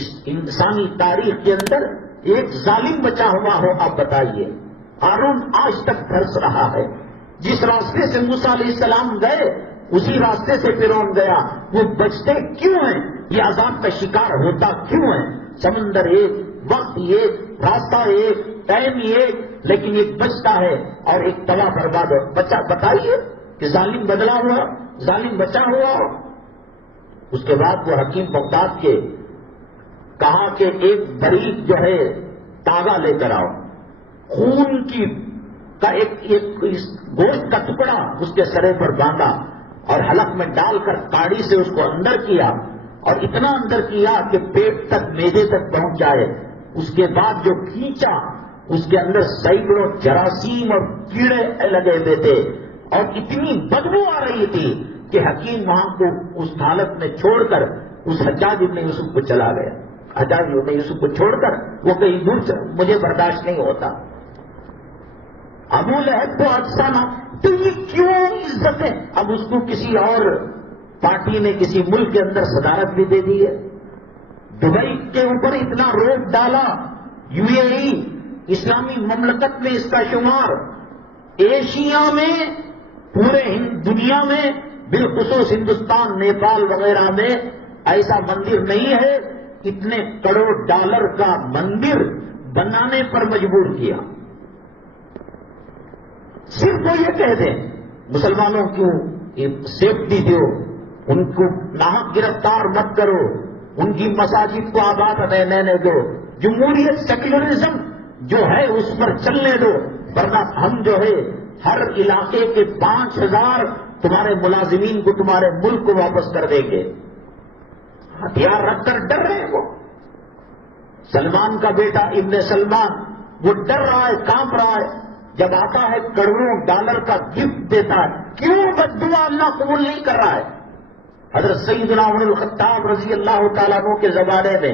اس انسانی تاریخ کے اندر ایک ظالم بچا ہوا ہو؟ آپ بتائیے. ہارون آج تک برس رہا ہے. جس راستے سے موسیٰ علیہ السلام گئے اسی راستے سے فرعون گیا. وہ بچتے کیوں ہیں؟ یہ عذاب کا شکار ہوتا کیوں ہے؟ سمندر ایک، وقت ایک، راستہ ایک، ٹائم ایک، لیکن ایک بچتا ہے اور ایک تباہ برباد ہو. بتائیے کہ ظالم بدلا ہوا، ظالم بچا ہوا. اس کے بعد وہ حکیم بغداد کے کہا کہ ایک بریک جو ہے تاغا لے کر آؤ، خون کی کا ایک گوشت کا ٹکڑا اس کے سرے پر باندھا اور حلق میں ڈال کر کاڑی سے اس کو اندر کیا اور اتنا اندر کیا کہ پیٹ تک، میدے تک پہنچ جائے. اس کے بعد جو کھینچا اس کے اندر سینکڑوں جراثیم اور کیڑے لگے ہوئے تھے اور اتنی بدبو آ رہی تھی کہ حکیم وہاں کو اس حالت میں چھوڑ کر اس حجاج ابن یوسف کو چلا گیا. حجاج ابن یوسف کو چھوڑ کر وہ کہیں دور مجھے برداشت نہیں ہوتا. ابو لہب کو افسانہ، تو یہ کیوں عزت ہے؟ اب اس کو کسی اور پارٹی نے کسی ملک کے اندر صدارت بھی دے دی ہے. دبئی کے اوپر اتنا روک ڈالا، UAE اسلامی مملکت میں اس کا شمار. ایشیا میں، پورے دنیا میں، بالخصوص ہندوستان، نیپال وغیرہ میں ایسا مندر نہیں ہے. اتنے کروڑ ڈالر کا مندر بنانے پر مجبور کیا. صرف وہ یہ کہہ دیں مسلمانوں کو سیفٹی دو، ان کو ناحق گرفتار مت کرو، ان کی مساجد کو آباد رہنے دو، جمہوریت سیکولرزم جو ہے اس پر چلنے دو، ورنہ ہم جو ہے ہر علاقے کے 5000 تمہارے ملازمین کو تمہارے ملک کو واپس کر دیں گے. ہتھیار رکھ کر ڈر رہے ہیں وہ. سلمان کا بیٹا ابن سلمان وہ ڈر رہا ہے، کانپ رہا ہے. جب آتا ہے کروڑوں ڈالر کا گفٹ دیتا ہے. کیوں بددعا اللہ قبول نہیں کر رہا ہے؟ حضرت سیدنا عمر الخطاب رضی اللہ تعالیٰ عنہ کے زمانے میں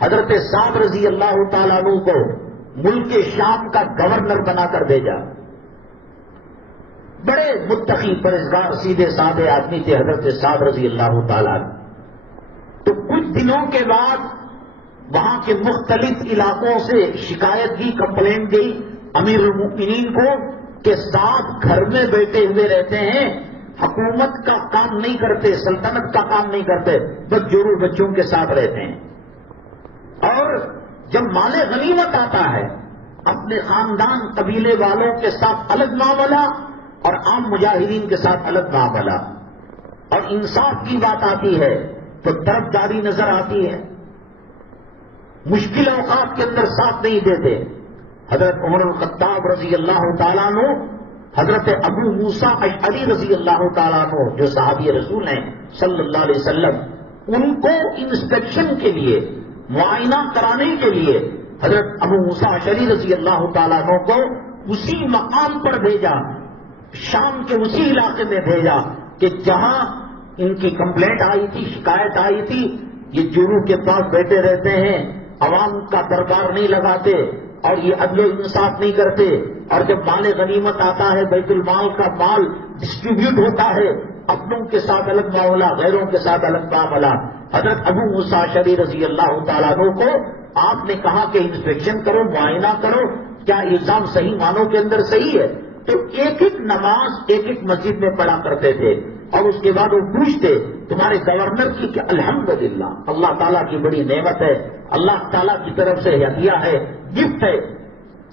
حضرت سعد رضی اللہ تعالیٰ عنہ کو ملک شام کا گورنر بنا کر بھیجا. بڑے متقی پرہیزگار سیدھے سادے آدمی تھے حضرت سعد رضی اللہ تعالیٰ عنہ. تو کچھ دنوں کے بعد وہاں کے مختلف علاقوں سے شکایت کی، کمپلینٹ گئی امیر المؤمنین کو کہ سعد گھر میں بیٹھے ہوئے رہتے ہیں، حکومت کا کام نہیں کرتے، سلطنت کا کام نہیں کرتے، بس جورو بچوں کے ساتھ رہتے ہیں. اور جب مال غنیمت آتا ہے اپنے خاندان قبیلے والوں کے ساتھ الگ معاملہ اور عام مجاہدین کے ساتھ الگ معاملہ. اور انصاف کی بات آتی ہے تو طرفداری نظر آتی ہے. مشکل اوقات کے اندر ساتھ نہیں دیتے. حضرت عمر الخطاب رضی اللہ تعالیٰ عنہ حضرت ابو موسیٰ اشعری رضی اللہ تعالیٰ عنہ جو صحابی رسول ہیں صلی اللہ علیہ وسلم، ان کو انسپیکشن کے لیے، معائنہ کرانے کے لیے حضرت ابو موسیٰ اشعری رضی اللہ تعالیٰ عنہ کو اسی مقام پر بھیجا، شام کے اسی علاقے میں بھیجا کہ جہاں ان کی کمپلینٹ آئی تھی، شکایت آئی تھی، یہ جورو کے پاس بیٹھے رہتے ہیں، عوام کا دربار نہیں لگاتے اور یہ عدل و انصاف نہیں کرتے، اور جب مال غنیمت آتا ہے بیت المال کا مال ڈسٹریبیوٹ ہوتا ہے، اپنوں کے ساتھ الگ معاملہ، غیروں کے ساتھ الگ معاملہ۔ حضرت ابو موسیٰ اشعری رضی اللہ تعالیٰ عنہ کو آپ نے کہا کہ انسپیکشن کرو، معائنہ کرو، کیا الزام صحیح معنوں کے اندر صحیح ہے؟ تو ایک ایک نماز ایک ایک مسجد میں پڑھا کرتے تھے، اور اس کے بعد وہ پوچھتے تمہارے گورنر کی کہ الحمدللہ اللہ تعالیٰ کی بڑی نعمت ہے، اللہ تعالیٰ کی طرف سے ہدیہ ہے، گفٹ ہے،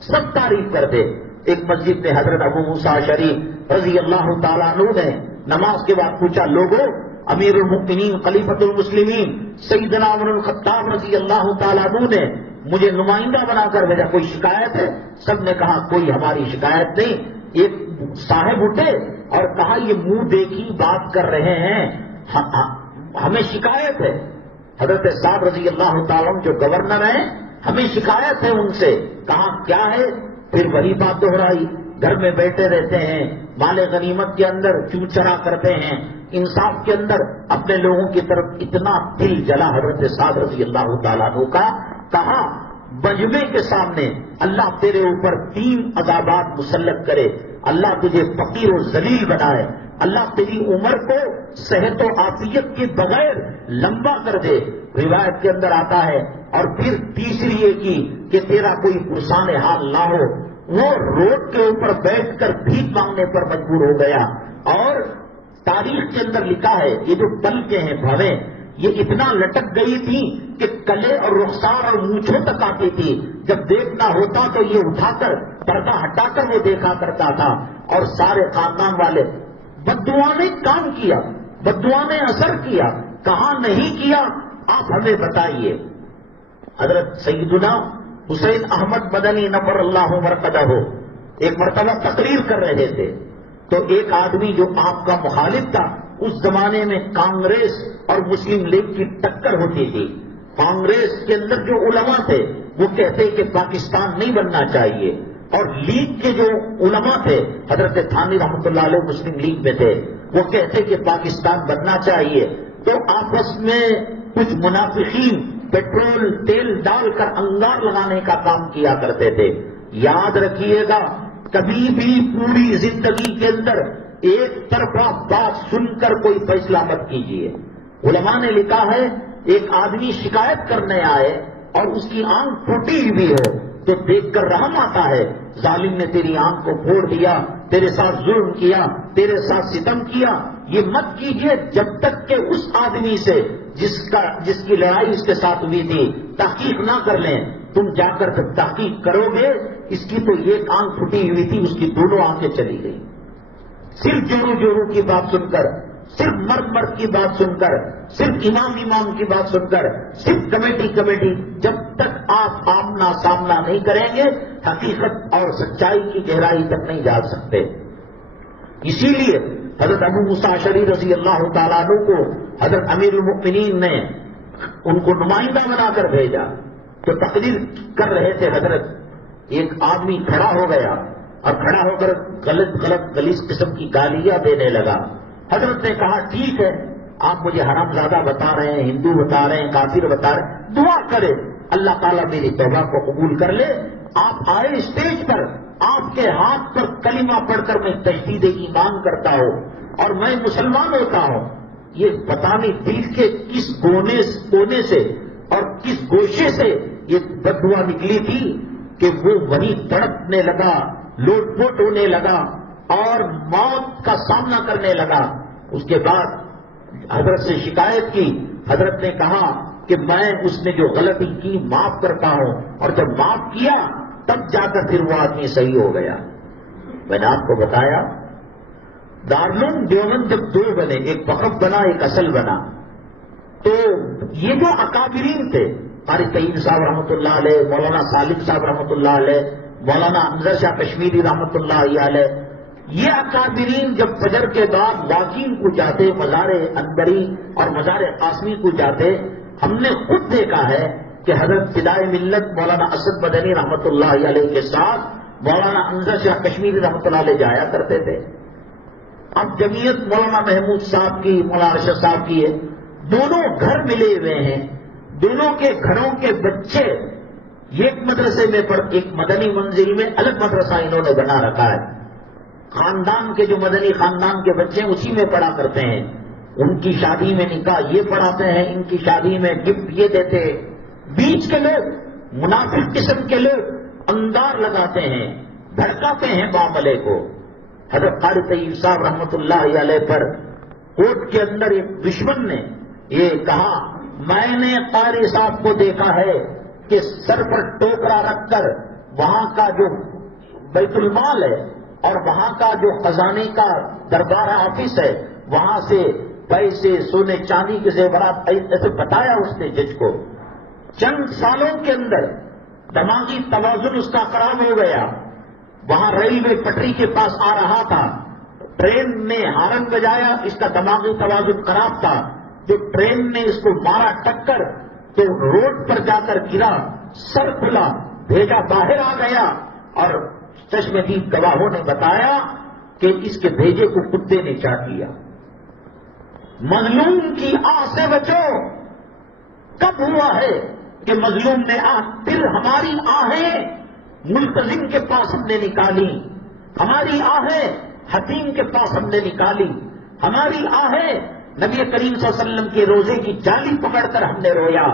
سب تعریف کرتے۔ ایک مسجد میں حضرت ابو موسیٰ اشعری رضی اللہ تعالیٰ عنہ نے نماز کے بعد پوچھا، لوگوں امیر المؤمنین خلیفۃ المسلمین سیدنا عمر الخطاب رضی اللہ تعالیٰ عنہ نے مجھے نمائندہ بنا کر بھیجا، کوئی شکایت ہے؟ سب نے کہا کوئی ہماری شکایت نہیں۔ ایک صاحب اٹھے اور کہا یہ منہ دیکھی بات کر رہے ہیں، ہمیں شکایت ہے۔ حضرت سعد رضی اللہ تعالیٰ عنہ جو گورنر ہیں، ہمیں شکایت ہے ان سے۔ کہا کیا ہے؟ پھر وہی بات دہرائی، گھر میں بیٹھے رہتے ہیں، مال غنیمت کے اندر چوچرا کرتے ہیں، انصاف کے اندر اپنے لوگوں کی طرف اتنا دل جلا حضرت سعد رضی اللہ تعالیٰ عنہ کا۔ کہا مجمع کے سامنے اللہ تیرے اوپر 3 عذابات مسلط کرے، اللہ تجھے فقیر و ذلیل بنائے، اللہ تیری عمر کو صحت و عافیت کے بغیر لمبا کر دے، روایت کے اندر آتا ہے۔ اور پھر تیسری یہ کی کہ تیرا کوئی پرسان حال نہ ہو، وہ روڈ کے اوپر بیٹھ کر بھیک مانگنے پر مجبور ہو گیا۔ اور تاریخ کے اندر لکھا ہے یہ جو پلکیں ہیں بھویں، یہ اتنا لٹک گئی تھی کہ کلے اور رخسار اور مونچھوں تک آتی تھی، جب دیکھنا ہوتا تو یہ اٹھا کر پردہ ہٹا کر وہ دیکھا کرتا تھا۔ اور سارے خاندان والے، بددعا نے کام کیا، بددعا نے اثر کیا، کہاں نہیں کیا آپ ہمیں بتائیے۔ حضرت سیدنا حسین احمد مدنی نور اللہ مرقدہ ایک مرتبہ تقریر کر رہے تھے، تو ایک آدمی جو آپ کا مخالف تھا، اس زمانے میں کانگریس اور مسلم لیگ کی ٹکر ہوتی تھی۔ کانگریس کے اندر جو علماء تھے وہ کہتے کہ پاکستان نہیں بننا چاہیے، اور لیگ کے جو علماء تھے، حضرت تھانی رحمۃ اللہ علیہ مسلم لیگ میں تھے، وہ کہتے کہ پاکستان بننا چاہیے۔ تو آپس میں کچھ منافقین پیٹرول تیل ڈال کر انگار لگانے کا کام کیا کرتے تھے۔ یاد رکھیے گا، کبھی بھی پوری زندگی کے اندر ایک طرفہ بات سن کر کوئی فیصلہ مت کیجیے۔ علماء نے لکھا ہے ایک آدمی شکایت کرنے آئے اور اس کی آنکھ پھوٹی ہوئی ہو تو دیکھ کر رحم آتا ہے، ظالم نے تیری آنکھ کو پھوڑ دیا، تیرے ساتھ ظلم کیا، تیرے ساتھ ستم کیا۔ یہ مت کیجیے جب تک کہ اس آدمی سے جس کی لڑائی اس کے ساتھ ہوئی تھی تحقیق نہ کر لیں۔ تم جا کر جب تحقیق کرو گے، اس کی تو ایک آنکھ پھٹی ہوئی تھی، اس کی دونوں آنکھیں چلی گئی۔ صرف جورو کی بات سن کر، صرف مرد کی بات سن کر، صرف امام کی بات سن کر، صرف کمیٹی، جب تک آپ آمنا سامنا نہیں کریں گے، حقیقت اور سچائی کی گہرائی تک نہیں جا سکتے۔ اسی لیے حضرت ابو موسیٰ اشعری رضی اللہ تعالیٰ عنہ کو حضرت امیر المؤمنین نے ان کو نمائندہ بنا کر بھیجا، تو تقریر کر رہے تھے حضرت، ایک آدمی کھڑا ہو گیا اور کھڑا ہو کر غلط غلیظ قسم کی گالیاں دینے لگا۔ حضرت نے کہا ٹھیک ہے، آپ مجھے حرام زادہ بتا رہے ہیں، ہندو بتا رہے ہیں، کافر بتا رہے ہیں، دعا کرے اللہ تعالیٰ میری توبہ کو قبول کر لے۔ آپ آئے اسٹیج پر، آپ کے ہاتھ پر کلمہ پڑھ کر میں تجدید ایمان کرتا ہوں اور میں مسلمان ہوتا ہوں۔ یہ پتہ نہیں دل کے کس کونے سے اور کس گوشے سے یہ بددعا نکلی تھی کہ وہ وہیں تڑپنے لگا، لوٹ پوٹ ہونے لگا اور موت کا سامنا کرنے لگا۔ اس کے بعد حضرت سے شکایت کی، حضرت نے کہا کہ میں اس نے جو غلطی کی معاف کرتا ہوں، اور جب معاف کیا تب جا کر پھر وہ آدمی صحیح ہو گیا۔ میں نے آپ کو بتایا دارالعلوم دیوبند جب 2 بنے، ایک وقف بنا ایک اصل بنا، تو یہ جو اکابرین تھے، قاری تعین صاحب رحمۃ اللہ علیہ، مولانا سالم صاحب رحمۃ اللہ علیہ، مولانا انظر شاہ کشمیری رحمۃ اللہ علیہ، یہ اکابرین جب فجر کے بعد واقعین کو جاتے، مزار انبری اور مزار قاسمی کو جاتے، ہم نے خود دیکھا ہے کہ حضرت فدائے ملت مولانا اسد مدنی رحمۃ اللہ علیہ کے ساتھ مولانا انظر شاہ کشمیری رحمۃ اللہ علیہ جایا کرتے تھے۔ اب جمعیت مولانا محمود صاحب کی، مولانا ارشد صاحب کی ہے، دونوں گھر ملے ہوئے ہیں، دونوں کے گھروں کے بچے ایک مدرسے میں ایک مدنی منزل میں الگ مدرسہ انہوں نے بنا رکھا ہے۔ خاندان کے جو مدنی خاندان کے بچے اسی میں پڑھا کرتے ہیں، ان کی شادی میں نکاح یہ پڑھاتے ہیں، ان کی شادی میں گفٹ یہ دیتے ہیں۔ بیچ کے لوگ منافق قسم کے لوگ انگار لگاتے ہیں، بھڑکاتے ہیں معاملے کو۔ حضرت قاری طیب صاحب رحمۃ اللہ علیہ پر کوٹ کے اندر ایک دشمن نے یہ کہا، میں نے قاری صاحب کو دیکھا ہے کہ سر پر ٹوکرا رکھ کر وہاں کا جو بیت المال ہے اور وہاں کا جو خزانے کا دربار آفس ہے وہاں سے پیسے سونے چاندی کے زیورات ایسے بتایا اس نے جج کو۔ چند سالوں کے اندر دماغی توازن اس کا خراب ہو گیا، وہاں ریلوے پٹری کے پاس آ رہا تھا، ٹرین نے ہارن بجایا، اس کا دماغی توازن خراب تھا، جو ٹرین نے اس کو مارا ٹکر تو روڈ پر جا کر گرا، سر کھلا، بھیجا باہر آ گیا، اور چشمدید گواہوں نے بتایا کہ اس کے بھیجے کو کتے نے چاٹ لیا۔ مظلوم کی آہ سے بچو۔ کب ہوا ہے کہ مظلوم نے پھر ہماری آہیں ملتزم کے پاس ہم نے نکالی، ہماری آہیں حتیم کے پاس ہم نے نکالی، ہماری آہیں نبی کریم صلی اللہ علیہ وسلم کے روزے کی جالی پکڑ کر ہم نے رویا،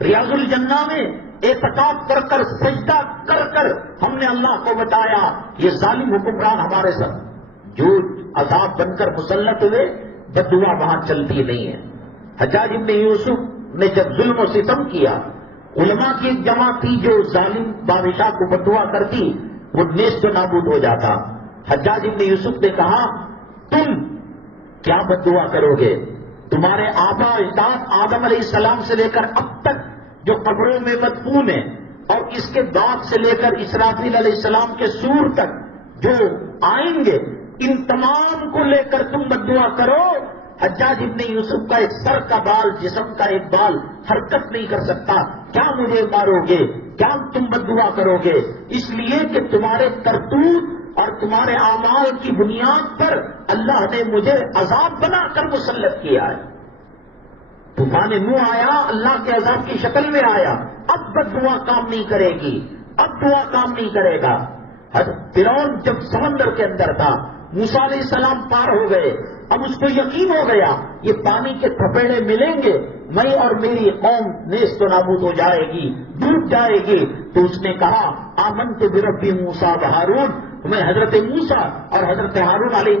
ریاض الجنہ میں اعتکاف کر کر سجدہ کر کر ہم نے اللہ کو بتایا۔ یہ ظالم حکمران ہمارے ساتھ جو عذاب بن کر مسلط ہوئے، بد دعا وہاں چلتی نہیں ہے۔ حجاج ابن یوسف نے جب ظلم و ستم کیا، علماء کی ایک جماعت تھی جو ظالم بادشاہ کو بد دعا کرتی، وہ نیست و نابود ہو جاتا۔ حجاج ابن یوسف نے کہا، تم کیا بد دعا کرو گے؟ تمہارے آبا اجداد آدم علیہ السلام سے لے کر اب تک جو قبروں میں مدفون ہیں، اور اس کے بعد سے لے کر اسرافیل علیہ السلام کے سور تک جو آئیں گے، ان تمام کو لے کر تم بد دعا کرو۔ حجاج ابن یوسف کا ایک سر کا بال، جسم کا ایک بال حرکت نہیں کر سکتا، کیا مجھے مارو گے؟ کیا تم بد دعا کرو گے؟ اس لیے کہ تمہارے کرتوت اور تمہارے اعمال کی بنیاد پر اللہ نے مجھے عذاب بنا کر مسلط کیا ہے۔ طوفان نوح آیا، اللہ کے عذاب کی شکل میں آیا، اب بد دعا کام نہیں کرے گی، اب دعا کام نہیں کرے گا۔ فرعون جب سمندر کے اندر تھا، موسیٰ علیہ السلام پار ہو گئے، اب اس کو یقین ہو گیا یہ پانی کے تھپیڑے ملیں گے، میں اور میری قوم نیست و نابود ہو جائے گی، ڈوب جائے گی۔ تو اس نے کہا، آمنت برب موسیٰ و ہارون، میں حضرت موسیٰ اور حضرت ہارون علیہ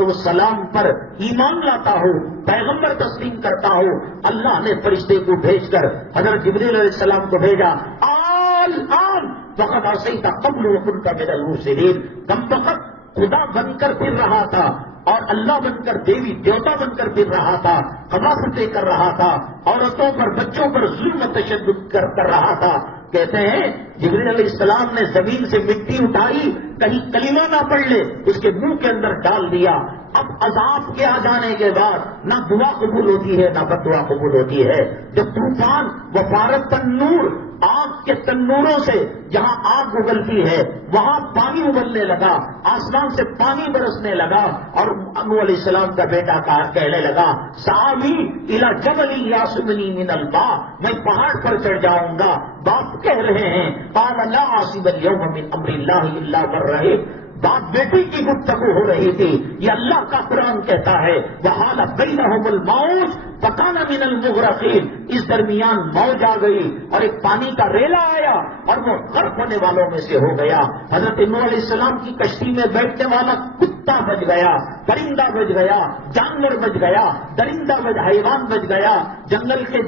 السلام پر ایمان لاتا ہوں، پیغمبر تسلیم کرتا ہوں۔ اللہ نے فرشتے کو بھیج کر حضرت جبریل علیہ السلام کو بھیجا، الآن فقط عصیت قبل وکنت من المرسلین، کم وقت خدا بن کر پھر رہا تھا اور اللہ بن کر دیوی دیوتا بن کر پھر رہا تھا، خباثتیں کر رہا تھا، عورتوں پر بچوں پر ظلم و تشدد کر رہا تھا۔ کہتے ہیں جبریل علیہ السلام نے زمین سے مٹی اٹھائی، کہیں کلمہ نہ پڑھ لے، اس کے منہ کے اندر ڈال دیا۔ اب عذاب کے آ جانے کے بعد نہ دعا قبول ہوتی ہے نہ بد دعا قبول ہوتی ہے۔ جب طوفان وفارت تنور، آگ کے تنوروں سے جہاں آگ اگلتی ہے وہاں پانی ابلنے لگا، آسمان سے پانی برسنے لگا، اور نوح علیہ السلام کا بیٹا کہنے لگا، سآوی الی جبل یعصمنی من الماء، میں پہاڑ پر چڑھ جاؤں گا۔ باپ کہہ رہے ہیں، قال لا عاصم اليوم من امر اللہ الا من رحم، باپ بیٹی کی گفتگو ہو رہی تھی، یہ اللہ کا قرآن کہتا ہے، وحال بینہم الموج فکان من المغرقین، اس درمیان موج آ گئی اور ایک پانی کا ریلا آیا اور وہ غرق ہونے والوں میں سے ہو گیا۔ حضرت نوح علیہ السلام کی کشتی میں بیٹھنے والا کتا بچ گیا، پرندہ بچ گیا، جانور بچ گیا، درندہ حیوان بچ گیا، جنگل کے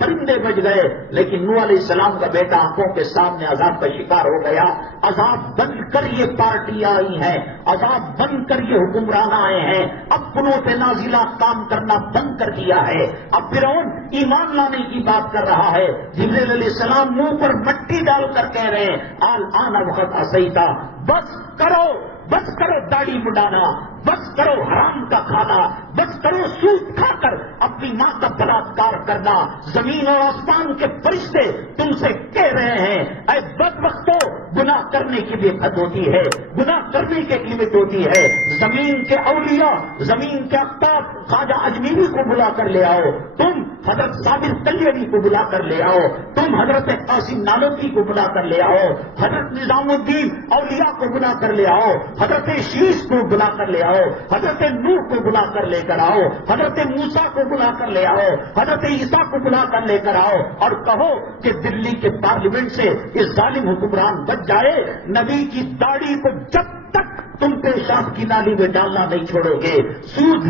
پرندے بچ گئے، لیکن نوح علیہ السلام کا بیٹا آنکھوں کے سامنے عذاب کا شکار ہو گیا۔ عذاب بن کر یہ پارٹی آئی ہے، عذاب بن کر یہ حکمران آئے ہیں، اب قنوت نازلہ کام کرنا بند کر دیا ہے۔ اب فرعون ایمان لانے کی بات کر رہا ہے، جبریل علیہ السلام منہ پر مٹی ڈال کر کہہ رہے ہیں، الآن وقت عصیتا، بس کرو، بس کرو داڑھی مڈانا، بس کرو حرام کا کھانا، بس کرو سود کھا کر اپنی ماں کا بلاత్కాر کرنا۔ زمین اور آسمان کے فرشتے تم سے کہہ رہے ہیں اے بدبختو، گناہ کرنے کی بھی حد ہوتی ہے، گناہ کرنے کی قیمت ہوتی ہے۔ زمین کے اولیاء، زمین کے اقطاب خواجہ اجمیری کو بلا کر لے آؤ، تم حضرت صابر کلیری کو بلا کر لے آؤ، تم حضرت قاسم نانوتوی کو بلا کر لے آؤ، حضرت نظام الدین اولیاء کو بلا کر لے آؤ، حضرت شیش کو بلا کر لے آؤ، حضرت نوح کو بلا کر لے کر آؤ، حضرت موسیٰ کو بلا کر لے آؤ، حضرت عیسیٰ کو بلا کر لے کر آؤ، اور کہو کہ دلی کے پارلیمنٹ سے یہ ظالم حکمران بچ جائے۔ نبی کی داڑھی کو جب تک تم پیشاب کی نالی میں ڈالنا نہیں چھوڑو گے، سود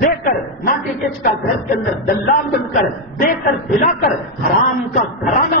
دے کر ماٹی کچ کا گھر کے اندر دلال بن کر دے کر دلا کر حرام کا گھرانہ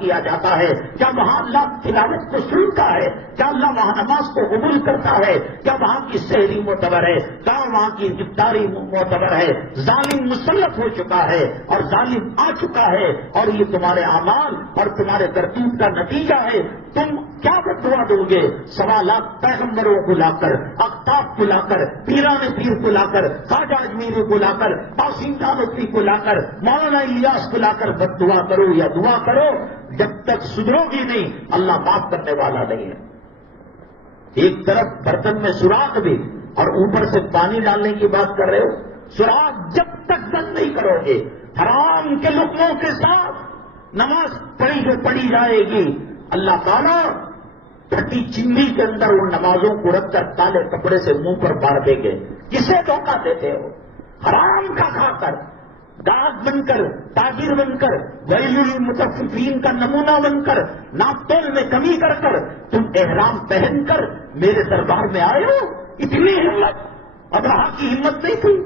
کیا جاتا ہے، کیا وہاں اللہ تلاوت کو سنتا ہے؟ کیا اللہ وہاں نماز کو قبول کرتا ہے؟ کیا وہاں کی سحری معتبر ہے؟ کیا وہاں کی افطاری معتبر ہے؟ ظالم مسلط ہو چکا ہے اور ظالم آ چکا ہے، اور یہ تمہارے اعمال اور تمہارے کرتوت کا نتیجہ ہے۔ تم کیا بدعا دو گے؟ 1.25 پیغمبروں کو لا کر، اقطاب کو لا کر، پیران پیر کو لا کر، خواجہ اجمیری کو لا کر، قاسم نانوتوی کو لا کر، مولانا الیاس کو لا کر بدعا کرو یا دعا کرو، جب تک سدھرو گی نہیں اللہ معاف کرنے والا نہیں ہے۔ ایک طرف برتن میں سوراخ بھی اور اوپر سے پانی ڈالنے کی بات کر رہے ہو، سوراخ جب تک بند نہیں کرو گے، حرام کے لقموں کے ساتھ نماز پڑھی جائے گی، اللہ تعالیٰ پھٹی چمنی کے اندر ان نمازوں کو رکھ کر کالے کپڑے سے منہ پر مار دیں گے۔ کسے دھوکہ دیتے ہو؟ حرام کا کھا کر، گاہک بن کر، تاجر بن کر، ویل للمطففین کا نمونہ بن کر، ناپ تول میں کمی کر کر تم احرام پہن کر میرے دربار میں آئے ہو۔ اتنی ہمت ابرہہ کی ہمت نہیں تھی،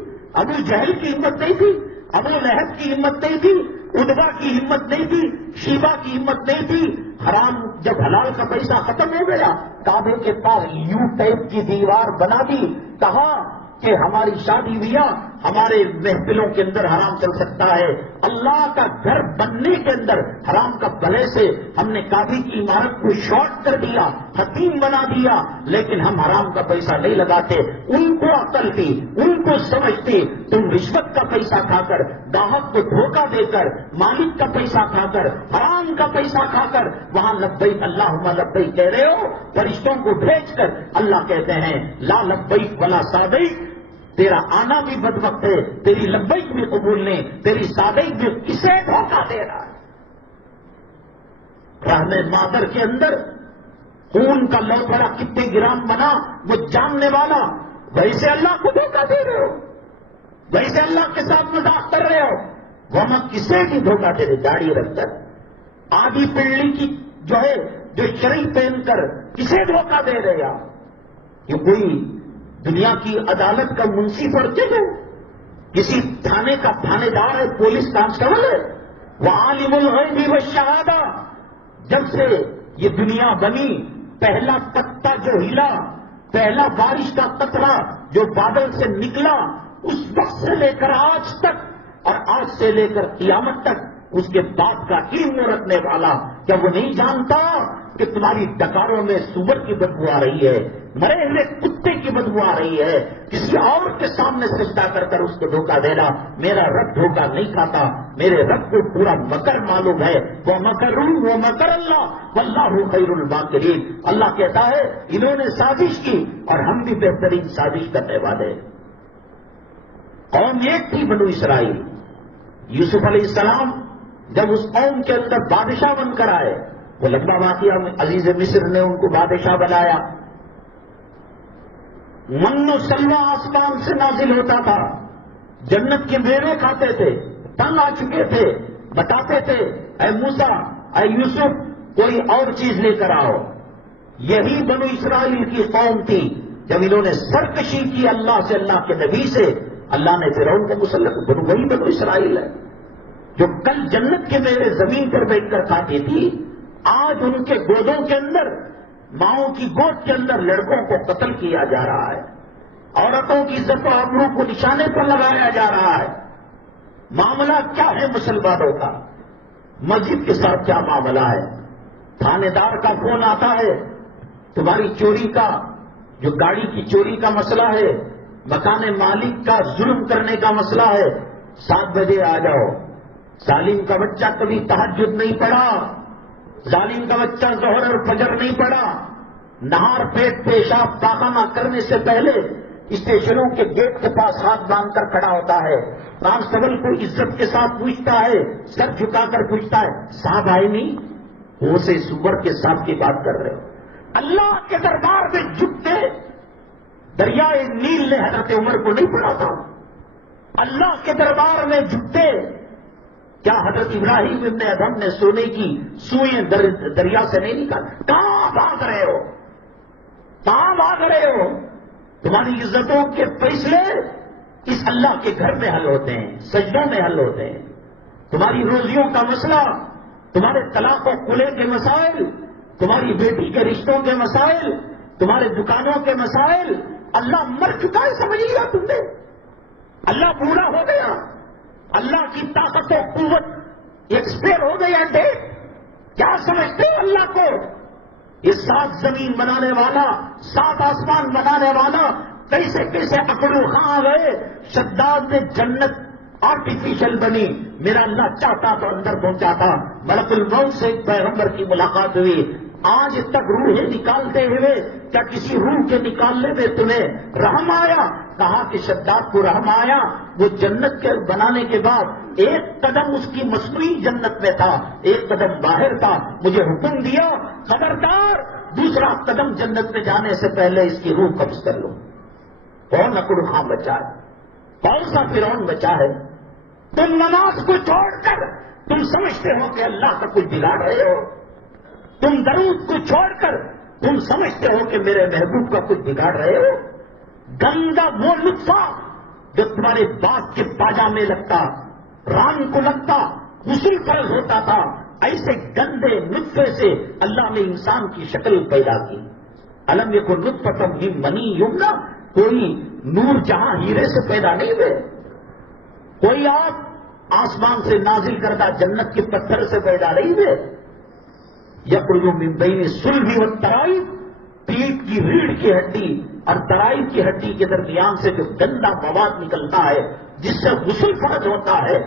ابو جہل کی ہمت نہیں تھی، ابو لہب کی ہمت نہیں تھی، ادبا کی ہمت نہیں تھی، شیبا کی ہمت نہیں تھی۔ حرام جب حلال کا پیسہ ختم ہو گیا، کعبے کے پاس یو ٹائپ کی دیوار بنا دی، کہا کہ ہماری شادی بیاہ ہمارے محفلوں کے اندر حرام چل سکتا ہے۔ اللہ کا گھر بننے کے اندر حرام کا بلے سے ہم نے کعبے کی عمارت کو شارٹ کر دیا، حتیم بنا دیا، لیکن ہم حرام کا پیسہ نہیں لگاتے۔ ان کو عقل تھی، ان کو سمجھ تھی، تم رشوت کا پیسہ کھا کر، گاہک کو دھوکہ دے کر، مالک کا پیسہ کھا کر، حرام کا پیسہ کھا کر وہاں لبیک اللہم لبیک کہہ رہے ہو، فرشتوں کو بھیج کر اللہ کہتے ہیں لا لبیک ولا سعدیک، تیرا آنا بھی بدبخت ہے، تیری لبیک بھی قبول نہیں، تیری سعدیک بھی، کسے دھوکہ دے رہا ہے؟ رحم مادر کے اندر خون کا لوتھڑا کتنے گرام بنا وہ جاننے والا، ویسے اللہ کو دھوکہ دے رہے ہو، ویسے اللہ کے ساتھ مذاق کر رہے ہو، وہ کسے کی دھوکہ دے رہے؟ داڑھی رکھ کر، آدھی پنڈلی کی جو شرعی پہن کر کسے دھوکہ دے رہے آپ؟ یہ کوئی دنیا کی عدالت کا منصف اور جج ہے؟ کسی تھانے کا تھانے دار ہے، پولیس کانسٹیبل ہے؟ وہ عالم الغیب والشہادہ، جب سے یہ دنیا بنی پہلا پتا جو ہلا، پہلا بارش کا قطرہ جو بادل سے نکلا، اس وقت سے لے کر آج تک اور آج سے لے کر قیامت تک اس کے بعد کا علم رکھنے والا، کیا وہ نہیں جانتا کہ تمہاری ڈکاروں میں سور کی بدبو آ رہی ہے، مرے ہوئے کتے کی بدبو آ رہی ہے؟ کسی اور کے سامنے سجدہ کر کر اس کو دھوکہ دینا، میرا رب دھوکہ نہیں کھاتا، میرے رب کو پورا مکر معلوم ہے، وہ مکر اللہ واللہ خیر الماکرین۔ اللہ کہتا ہے انہوں نے سازش کی اور ہم بھی بہترین سازش کرنے والے۔ قوم ایک تھی بنو اسرائیل، یوسف علیہ السلام جب اس قوم کے اندر بادشاہ بن کر آئے، وہ لمبا واقعہ میں عزیز مصر نے ان کو بادشاہ بنایا، من و سلوہ آسمان سے نازل ہوتا تھا، جنت کے میوے کھاتے تھے، تنگ آ چکے تھے، بتاتے تھے اے موسیٰ اے یوسف کوئی اور چیز لے کر آؤ۔ یہی بنو اسرائیل کی قوم تھی، جب انہوں نے سرکشی کی اللہ سے، اللہ کے نبی سے، اللہ نے فرعون کو مسلط، وہی بنو اسرائیل ہے جو کل جنت کے میوے زمین پر بیٹھ کر کھاتی تھی، آج ان کے گودوں کے اندر، ماؤں کی گود کے اندر لڑکوں کو قتل کیا جا رہا ہے، عورتوں کی عزت و آبرو کو نشانے پر لگایا جا رہا ہے۔ معاملہ کیا ہے مسلمانوں کا؟ مسجد کے ساتھ کیا معاملہ ہے؟ تھانے دار کا فون آتا ہے، تمہاری چوری کا، جو گاڑی کی چوری کا مسئلہ ہے، مکان مالک کا ظلم کرنے کا مسئلہ ہے، 7 بجے آ جاؤ۔ ظالم کا بچہ کبھی تہجد نہیں پڑھا، ظالم کا بچہ ظہر اور فجر نہیں پڑھا، نہار پیٹ پیشاب پاخانہ کرنے سے پہلے اسٹیشنوں کے گیٹ کے پاس ہاتھ باندھ کر کھڑا ہوتا ہے، کانسٹیبل کو عزت کے ساتھ پوچھتا ہے، سر جھکا کر پوچھتا ہے صاحب آئے نہیں؟ وہ سے سور کے ساتھ کی بات کر رہے ہو۔ اللہ کے دربار میں جھکتے دریائے نیل نے حضرت عمر کو نہیں پڑھا تھا؟ اللہ کے دربار میں جھکتے کیا حضرت ابراہیم ابن ادھم نے سونے کی سوئیں دریا سے نہیں نکالی؟ کہاں بھاگ رہے ہو؟ کہاں بھاگ رہے ہو؟ تمہاری عزتوں کے فیصلے اس اللہ کے گھر میں حل ہوتے ہیں، سجدوں میں حل ہوتے ہیں۔ تمہاری روزیوں کا مسئلہ، تمہارے طلاق و خلع کے مسائل، تمہاری بیٹی کے رشتوں کے مسائل، تمہارے دکانوں کے مسائل، اللہ مر چکا ہے سمجھ لیا تم نے؟ اللہ بوڑھا ہو گیا، اللہ کی طاقت و قوت ایکسپائر ہو گیا ڈیٹ؟ کیا سمجھتے ہو اللہ کو؟ یہ 7 زمین بنانے والا، 7 آسمان بنانے والا کیسے کیسے اکڑو خاں گئے؟ شداد نے جنت آرٹیفیشل بنی، میرا اللہ چاہتا تو اندر پہنچاتا۔ ملک الموت سے ایک پیغمبر کی ملاقات ہوئی، آج تک روحیں نکالتے ہوئے کیا کسی روح کے نکالنے میں تمہیں رحم آیا؟ کہا کہ شداد کو رحم آیا، وہ جنت کے بنانے کے بعد ایک قدم اس کی مصنوعی جنت میں تھا، ایک قدم باہر تھا، مجھے حکم دیا خبردار دوسرا قدم جنت میں جانے سے پہلے اس کی روح قبض کر لو۔ کون اکڑ خاں بچا ہے؟ کون سا فرعون بچا ہے؟ تم نماز کو چھوڑ کر تم سمجھتے ہو کہ اللہ کا کچھ بگاڑ رہے ہو، تم درود کو چھوڑ کر تم سمجھتے ہو کہ میرے محبوب کا کچھ بگاڑ رہے ہو۔ گندا وہ لطفہ جو تمہارے باپ کے پاجامے لگتا، ران کو لگتا، غسل فرض ہوتا تھا، ایسے گندے نطفے سے اللہ نے انسان کی شکل پیدا کی۔ الم یکن نطفۃ من منی یمنی، کوئی نور جہاں ہیرے سے پیدا نہیں ہوئے، کوئی آپ آسمان سے نازل کردہ جنت کے پتھر سے پیدا نہیں ہوئے۔ یخرج من بین الصلب والترائب، پیٹ کی ریڑھ کی ہڈی اور ترائب کی ہڈی کے درمیان سے جو گندا مواد نکلتا ہے جس سے غسل فرض ہوتا ہے۔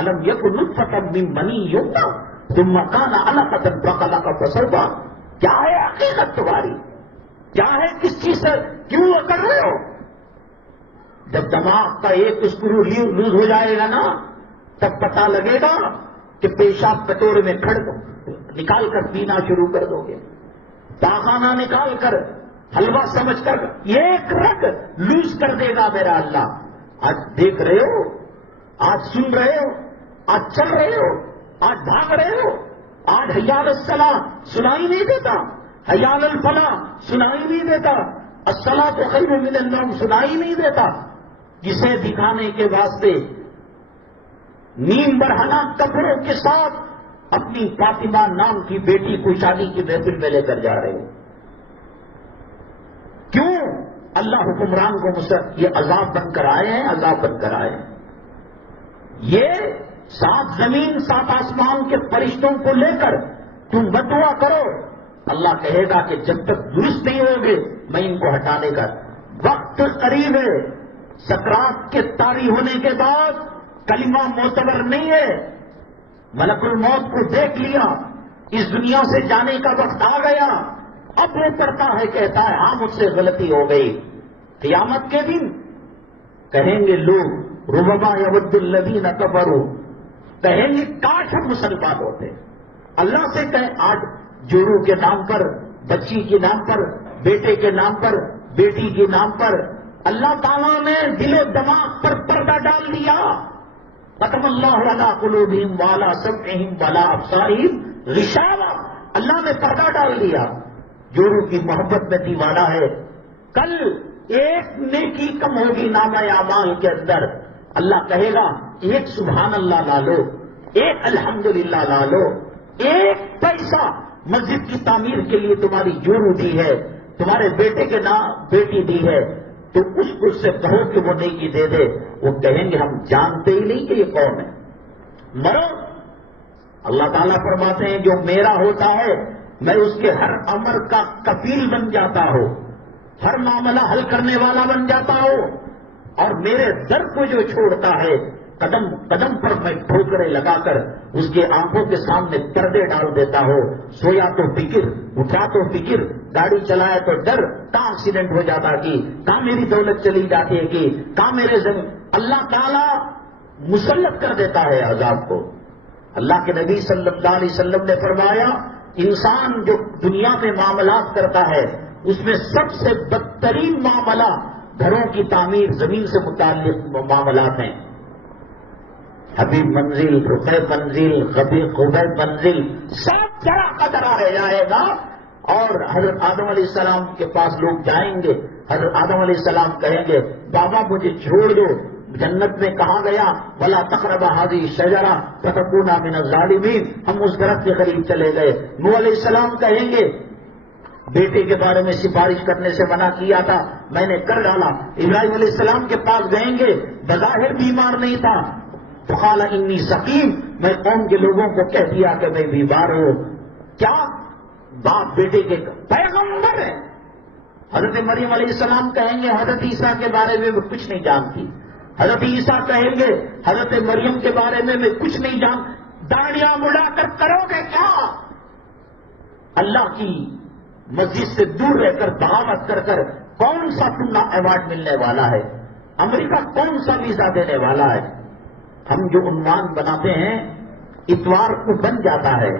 الم یکن نطفۃ من منی یمنی ثم کان علقۃ فخلق فسوی، کیا ہے حقیقت تمہاری؟ کیا ہے؟ کس چیز سے کیوں کر رہے ہو؟ جب دماغ کا ایک اسکرو لوز ہو جائے گا نا تب پتہ لگے گا کہ پیشاب کٹورے میں کھڑ نکال کر پینا شروع کر دو گے، پاخانہ نکال کر حلوہ سمجھ کر ایک رگ لوز کر دے گا میرا اللہ۔ آج دیکھ رہے ہو، آج سن رہے ہو، آج چل رہے ہو، آج بھاگ رہے ہو، آج حی علی الصلاۃ سنائی نہیں دیتا، حی علی الفلاح سنائی نہیں دیتا، الصلاۃ خیر من النوم سنائی نہیں دیتا، جسے دکھانے کے واسطے نیم برہنہ کپڑوں کے ساتھ اپنی فاطمہ نام کی بیٹی کو شادی کی محفل میں لے کر جا رہے ہو۔ کیوں؟ اللہ حکمران کو یہ عذاب بن کر آئے ہیں، عذاب بن کر آئے ہیں۔ یہ 7 زمین 7 آسمان کے فرشتوں کو لے کر تم بدعا کرو، اللہ کہے گا کہ جب تک درست نہیں ہوگے میں ان کو ہٹانے کا وقت قریب ہے۔ سکرات کے طاری ہونے کے بعد کلمہ معتبر نہیں ہے۔ ملک الموت کو دیکھ لیا، اس دنیا سے جانے کا وقت آ گیا، اب وہ کرتا ہے، کہتا ہے ہاں مجھ سے غلطی ہو گئی۔ قیامت کے دن کہیں گے لوگ ربما یود الذین کفروا، کہیں گے کاش ہم مسلمان ہوتے۔ اللہ سے کہیں آج جورو کے نام پر، بچی کے نام پر، بیٹے کے نام پر، بیٹی کے نام پر اللہ تعالیٰ نے دل و دماغ پر پردہ ڈال دیا۔ ختم اللہ علی قلوبہم وعلی سمعہم وعلی ابصارہم غشاوہ، اللہ نے پردہ ڈال دیا۔ جورو کی محبت میں دیوانہ ہے، کل ایک نیکی کم ہوگی نامہ اعمال کے اندر، اللہ کہے گا ایک سبحان اللہ لا لو، ایک الحمدللہ لا لو، ایک پیسہ مسجد کی تعمیر کے لیے تمہاری جورو دی ہے، تمہارے بیٹے کے نام بیٹی دی ہے، تو اس سے کہو کہ وہ نیکی دے دے، وہ کہیں گے ہم جانتے ہی نہیں کہ یہ کون ہے۔ مرو، اللہ تعالیٰ فرماتے ہیں جو میرا ہوتا ہے میں اس کے ہر امر کا کفیل بن جاتا ہوں، ہر معاملہ حل کرنے والا بن جاتا ہوں، اور میرے در کو جو چھوڑتا ہے قدم قدم پر میں ٹھوکریں لگا کر اس کے آنکھوں کے سامنے پردے ڈال دیتا ہوں. سویا تو فکر، اٹھا تو فکر، گاڑی چلائے تو ڈر، کہاں ایکسیڈنٹ ہو جاتا کہ کہاں میری دولت چلی جاتی ہے کہ کہاں میرے زمین. اللہ تعالیٰ مسلط کر دیتا ہے عذاب کو. اللہ کے نبی صلی اللہ علیہ وسلم نے فرمایا انسان جو دنیا میں معاملات کرتا ہے اس میں سب سے بدترین معاملہ گھروں کی تعمیر، زمین سے متعلق معاملات ہیں. حبیب منزل، رقیب منزل، خبیب منزل سب ذرا قدرا رہ جائے گا. اور حضرت آدم علیہ السلام کے پاس لوگ جائیں گے، حضرت آدم علیہ السلام کہیں گے بابا مجھے چھوڑ دو. جنت میں کہا گیا ولا تقربا هذه الشجرة فتكونا من الظالمين، ہم اس درخت کے قریب چلے گئے. نوح علیہ السلام کہیں گے بیٹے کے بارے میں سفارش کرنے سے منع کیا تھا، میں نے کر ڈالا. ابراہیم علیہ السلام کے پاس گئیں گے، بظاہر بیمار نہیں تھا، فقال انی سقیم، میں قوم کے لوگوں کو کہہ دیا کہ میں بیمار ہوں. کیا باپ بیٹے کے پیغمبر ہیں. حضرت مریم علیہ السلام کہیں گے حضرت عیسیٰ کے بارے میں میں کچھ نہیں جانتی. حضرت عیسیٰ کہیں گے حضرت مریم کے بارے میں میں کچھ نہیں جان. داڑیاں مڑا کر کرو گے کیا؟ اللہ کی مسجد سے دور رہ کر بغاوت کر کر کون سا تمہیں ایوارڈ ملنے والا ہے؟ امریکہ کون سا ویزا دینے والا ہے؟ ہم جو عنوان بناتے ہیں اتوار کو بن جاتا ہے،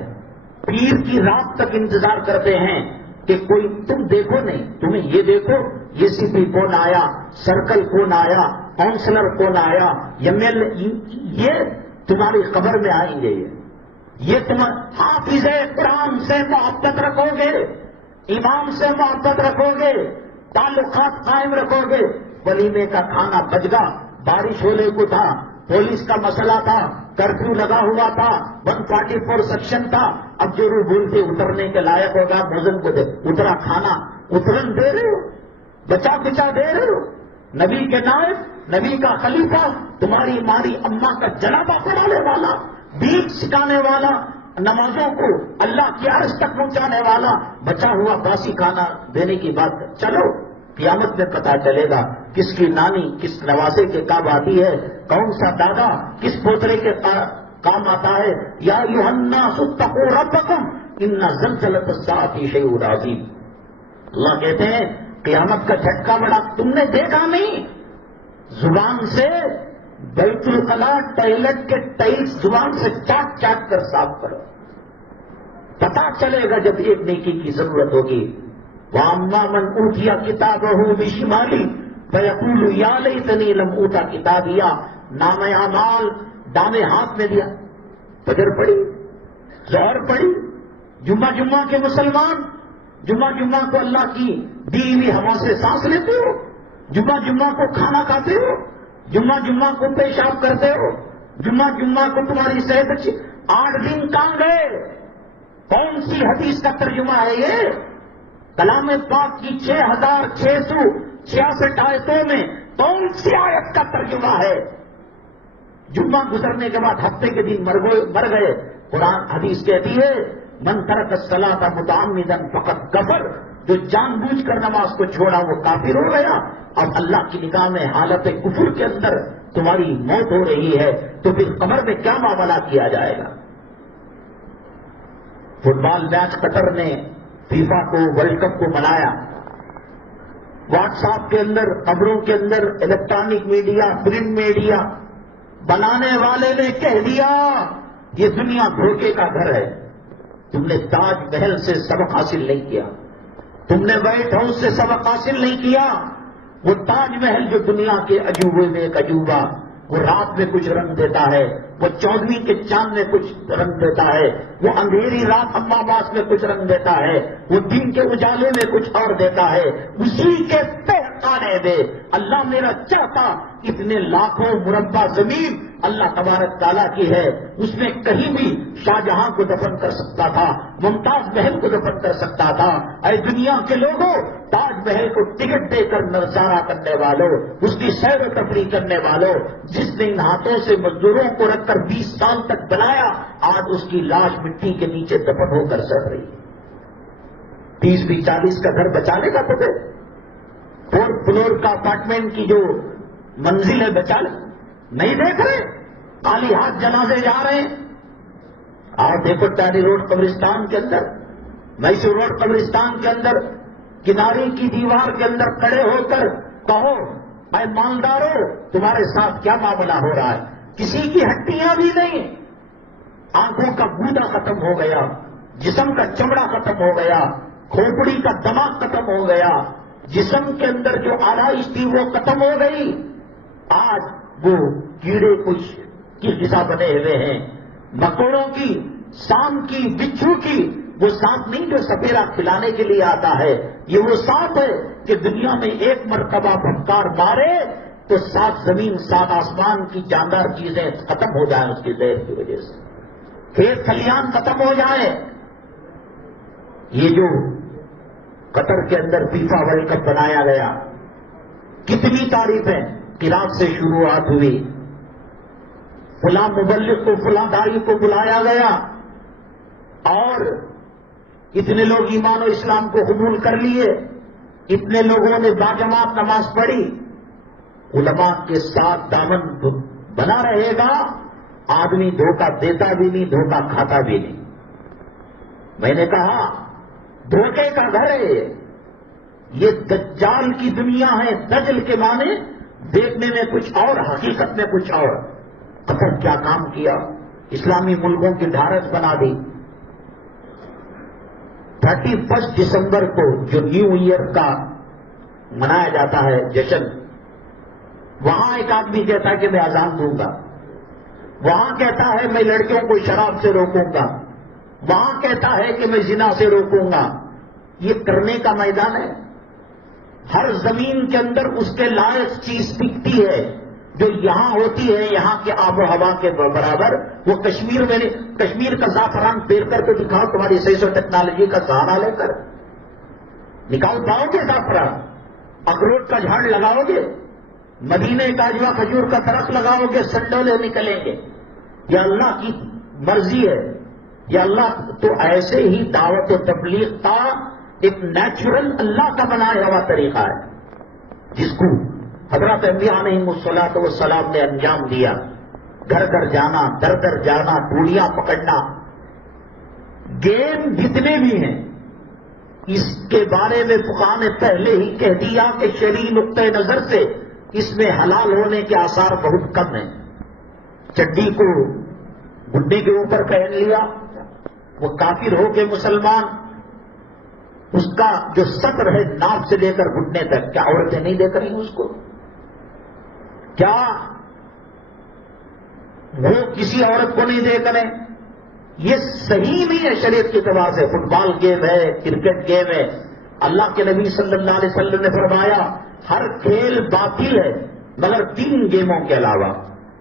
پیر کی رات تک انتظار کرتے ہیں کہ کوئی تم دیکھو نہیں، تمہیں یہ دیکھو یہ سی پی کون آیا، سرکل کون آیا، کاؤنسلر کون آیا، یہ تمہاری خبر میں آئیں گے. یہ تم حافظ قرآن سے محبت رکھو گے، امام سے محبت رکھو گے، تعلقات قائم رکھو گے. ولیمے کا کھانا بچ گا، بارش ہونے کو تھا، پولیس کا مسئلہ تھا، کرفیو لگا ہوا تھا، 144 سیکشن تھا، اب جو روح بھولتے اترنے کے لائق ہوگا موزن کو دے اترا کھانا، اترن دے رہے ہو، بچا بچا دے رہے ہو. نبی کے نائب، نبی کا خلیفہ، تمہاری ماری اماں کا جنابہ پڑھانے والا، بیچ سکھانے والا، نمازوں کو اللہ کی عرش تک پہنچانے والا، بچا ہوا باسی کھانا دینے کی بات. چلو قیامت میں پتا چلے گا کس کی نانی کس نواسے کے کام آتی ہے، کون سا دادا کس پوترے کے کام آتا ہے. یا ایھا الناس اتقوا ربکم ان زلزلۃ الساعۃ شیء عظیم. اللہ کہتے ہیں قیامت کا جھٹکا بڑا تم نے دیکھا نہیں. زبان سے بیت الخلا ٹوائلٹ کے ٹائلس زبان سے چاٹ چاٹ کر صاف کرو، پتا چلے گا جب ایک نیکی کی ضرورت ہوگی. وَأَمَّا مَنْ أُوتِيَ كِتَابَهُ بِشِمَالِهِ فَيَقُولُ يَا لَيْتَنِي لَمْ أُوتَ كِتَابِيَهْ. نام اعمال دامے ہاتھ میں دیا، فجر پڑھی، ظہر پڑھی، جمعہ کے مسلمان جمعہ کو اللہ کی دی ہوئی ہوا سے سانس لیتے ہو، جمعہ کو کھانا کھاتے ہو، جمعہ کو پیشاب کرتے ہو، جمعہ کو تمہاری صحت اچھی. 8 دن کہاں گئے؟ کون سی حدیث کا ترجمہ ہے یہ؟ کلام پاک کی 6666 آیتوں میں کون سی آیت کا ترجمہ ہے؟ جمعہ گزرنے کے بعد ہفتے کے دن مر گئے. قرآن حدیث کہتی ہے من ترک الصلاۃ متعمدا فقد کفر، جو جان بوجھ کر نماز کو چھوڑا وہ کافر ہو گیا. اب اللہ کی نگاہ میں حالت کفر کے اندر تمہاری موت ہو رہی ہے تو پھر قبر میں کیا معاملہ کیا جائے گا؟ فٹ بال میچ قطر نے فیفا کو ورلڈ کپ کو منایا، واٹس ایپ کے اندر، خبروں کے اندر، الیکٹرانک میڈیا، پرنٹ میڈیا، بنانے والے نے کہہ دیا یہ دنیا دھوکے کا گھر ہے. تم نے تاج محل سے سبق حاصل نہیں کیا، تم نے وائٹ ہاؤس سے سبق حاصل نہیں کیا. وہ تاج محل جو دنیا کے عجوبے میں ایک عجوبہ، وہ رات میں کچھ رنگ دیتا ہے، وہ 14ویں کے چاند میں کچھ رنگ دیتا ہے، وہ اندھیری رات اماواس میں کچھ رنگ دیتا ہے، وہ دن کے اجالے میں کچھ اور دیتا ہے. اسی کے تہخانے میں اللہ میرا چاہتا اتنے لاکھوں مربع زمین اللہ تبارک تعالیٰ کی ہے، اس میں کہیں بھی شاہجہاں کو دفن کر سکتا تھا، ممتاز محل کو دفن کر سکتا تھا. اے دنیا کے لوگوں، تاج محل کو ٹکٹ دے کر نظارہ کرنے والوں، اس کی سیر و تفریح کرنے والوں، جس نے ان ہاتھوں سے مزدوروں کو رکھ کر 20 سال تک بنایا، آج اس کی لاش مٹی کے نیچے دفن ہو کر سڑ رہی ہے. 30 40 کا گھر بچا لے گا تجھے؟ 4 فلور کا اپارٹمنٹ کی جو منزل ہے بچا لے؟ نہیں دیکھ رہے خالی ہاتھ جنازے جا رہے ہیں؟ آپ دیکھو ٹاری روڈ قبرستان کے اندر، میسور روڈ قبرستان کے اندر کنارے کی دیوار کے اندر کھڑے ہو کر کہو اے مالدارو تمہارے ساتھ کیا معاملہ ہو رہا ہے؟ کسی کی ہڈیاں بھی نہیں، آنکھوں کا گودا ختم ہو گیا، جسم کا چمڑا ختم ہو گیا، کھوپڑی کا دماغ ختم ہو گیا، جسم کے اندر جو آرائش تھی وہ ختم ہو گئی۔ آج وہ کیڑے کچھ کی غذا بنے ہوئے ہیں، مکوڑوں کی، سانپ کی، بچھو کی۔ وہ سانپ نہیں جو سپیرا کھلانے کے لیے آتا ہے، یہ وہ سانپ ہے کہ دنیا میں ایک مرتبہ پھٹکار مارے تو 7 زمین 7 آسمان کی جاندار چیزیں ختم ہو جائیں اس کی زہر کی وجہ سے، کھیت کھلیان ختم ہو جائیں۔ یہ جو قطر کے اندر فیفا ورلڈ کپ بنایا گیا، کتنی تعریفیں قرات سے شروعات ہوئی، فلاں مبلغ کو فلاں داعی کو بلایا گیا اور اتنے لوگ ایمان و اسلام کو قبول کر لیے، اتنے لوگوں نے باجماعت نماز پڑھی۔ علماء کے ساتھ دامن بنا رہے گا، آدمی دھوکہ دیتا بھی نہیں، دھوکہ کھاتا بھی نہیں۔ میں نے کہا دھوکے کا گھر ہے یہ دجال کی دنیا ہے، دجل کے معنی دیکھنے میں کچھ اور، حقیقت میں کچھ اور۔ قطر کیا کام کیا، اسلامی ملکوں کی ڈھارس بنا دی۔ 31 دسمبر کو جو نیو ایئر کا منایا جاتا ہے جشن، وہاں ایک آدمی کہتا ہے کہ میں اذان دوں گا، وہاں کہتا ہے میں لڑکیوں کو شراب سے روکوں گا، وہاں کہتا ہے کہ میں زنا سے روکوں گا۔ یہ کرنے کا میدان ہے؟ ہر زمین کے اندر اس کے لائق چیز بکتی ہے، جو یہاں ہوتی ہے یہاں کے آب و ہوا کے برابر۔ وہ کشمیر میں کشمیر کا زعفران پیر کر کے دکھاؤ تمہاری سائنس اور ٹیکنالوجی کا سہارا لے کر، نکال پاؤ گے زعفران؟ اخروٹ کا جھاڑ لگاؤ گے؟ مدینے کا اجوا کھجور کا درخت لگاؤ گے؟ سنڈولے نکلیں گے؟ یہ اللہ کی مرضی ہے، یہ اللہ تو ایسے ہی دعوت و تبلیغ کا ایک نیچرل اللہ کا بنایا ہوا طریقہ ہے، جس کو حضرت انبیاء علیہم الصلوۃ والسلام نے انجام دیا۔ گھر گھر جانا، در در جانا، ڈولیاں پکڑنا۔ گیم جتنے بھی ہیں اس کے بارے میں فقہاء نے پہلے ہی کہہ دیا کہ شرعی نقطۂ نظر سے اس میں حلال ہونے کے آثار بہت کم ہیں۔ چڈی کو گڈے کے اوپر پہن لیا، وہ کافر ہو کے مسلمان، اس کا جو سطر ہے ناف سے لے کر گھٹنے تک، کیا عورتیں نہیں دیکھ رہی اس کو؟ کیا وہ کسی عورت کو نہیں دیکھ رہے؟ یہ صحیح نہیں ہے شریعت کے اعتبار سے۔ فٹ بال گیم ہے، کرکٹ گیم ہے، اللہ کے نبی صلی اللہ علیہ وسلم نے فرمایا ہر کھیل باطل ہے مگر 3 گیموں کے علاوہ،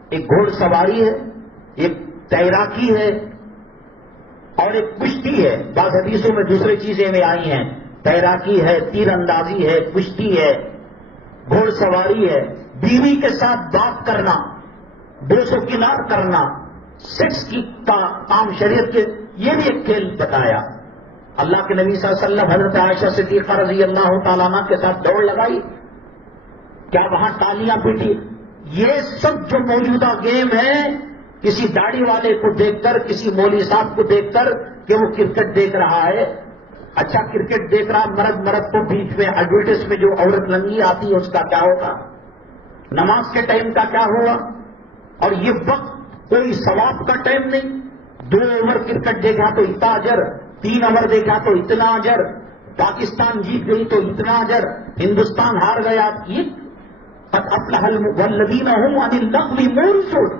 ایک گھوڑ سواری ہے، ایک تیراکی ہے اور ایک کشتی ہے۔ بعض حدیثوں میں دوسری چیزیں میں آئی ہیں، تیراکی ہے، تیر اندازی ہے، کشتی ہے، گھوڑ سواری ہے، بیوی کے ساتھ بات کرنا، دوست و کنار کرنا، سیکس کی کام شریعت کے، یہ بھی ایک کھیل بتایا۔ اللہ کے نبی صلی اللہ علیہ وسلم حضرت عائشہ صدیقہ رضی اللہ تعالیٰ عنہ کے ساتھ دوڑ لگائی، کیا وہاں تالیاں پیٹی؟ یہ سب جو موجودہ گیم ہے، کسی داڑھی والے کو دیکھ کر، کسی مولوی صاحب کو دیکھ کر کہ وہ کرکٹ دیکھ رہا ہے، اچھا کرکٹ دیکھ رہا، مرد کو بیچ میں ایڈورٹائز میں جو عورت ننگی آتی ہے اس کا کیا ہوگا؟ نماز کے ٹائم کا کیا ہوا؟ اور یہ وقت کوئی ثواب کا ٹائم نہیں۔ 2 اوور کرکٹ دیکھا تو اتنا اجر، 3 اوور دیکھا تو اتنا اجر، پاکستان جیت گئی تو اتنا اجر، ہندوستان ہار گیا۔ یہ قد افلح الذین هم عن اللغو معرضون،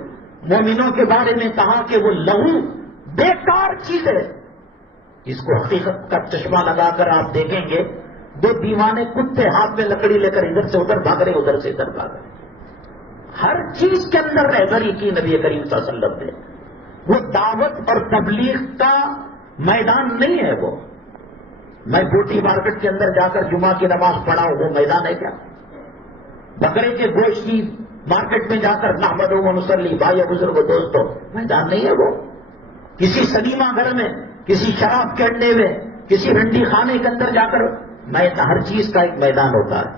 مومنوں کے بارے میں کہا کہ وہ لغو بیکار چیز ہے۔ اس کو حقیقت کا چشمہ لگا کر آپ دیکھیں گے، 2 دیوانے کتے ہاتھ میں لکڑی لے کر ادھر سے ادھر بھاگ رہے، ادھر سے ادھر بھاگ رہے۔ ہر چیز کے اندر رہبری کی نبی کریم صلی اللہ علیہ وسلم نے۔ وہ دعوت اور تبلیغ کا میدان نہیں ہے وہ۔ میں بوٹی مارکیٹ کے اندر جا کر جمعہ کی نماز پڑھا ہوں، وہ میدان ہے کیا؟ بکرے کے گوشت کی مارکیٹ میں جا کر نحمد و نصلی، بھائی بزرگ دوستوں، میدان نہیں ہے وہ۔ کسی سنیما گھر میں، کسی شراب کے اڈے میں، کسی رنڈی خانے کے اندر جا کر ہر چیز کا ایک میدان ہوتا ہے.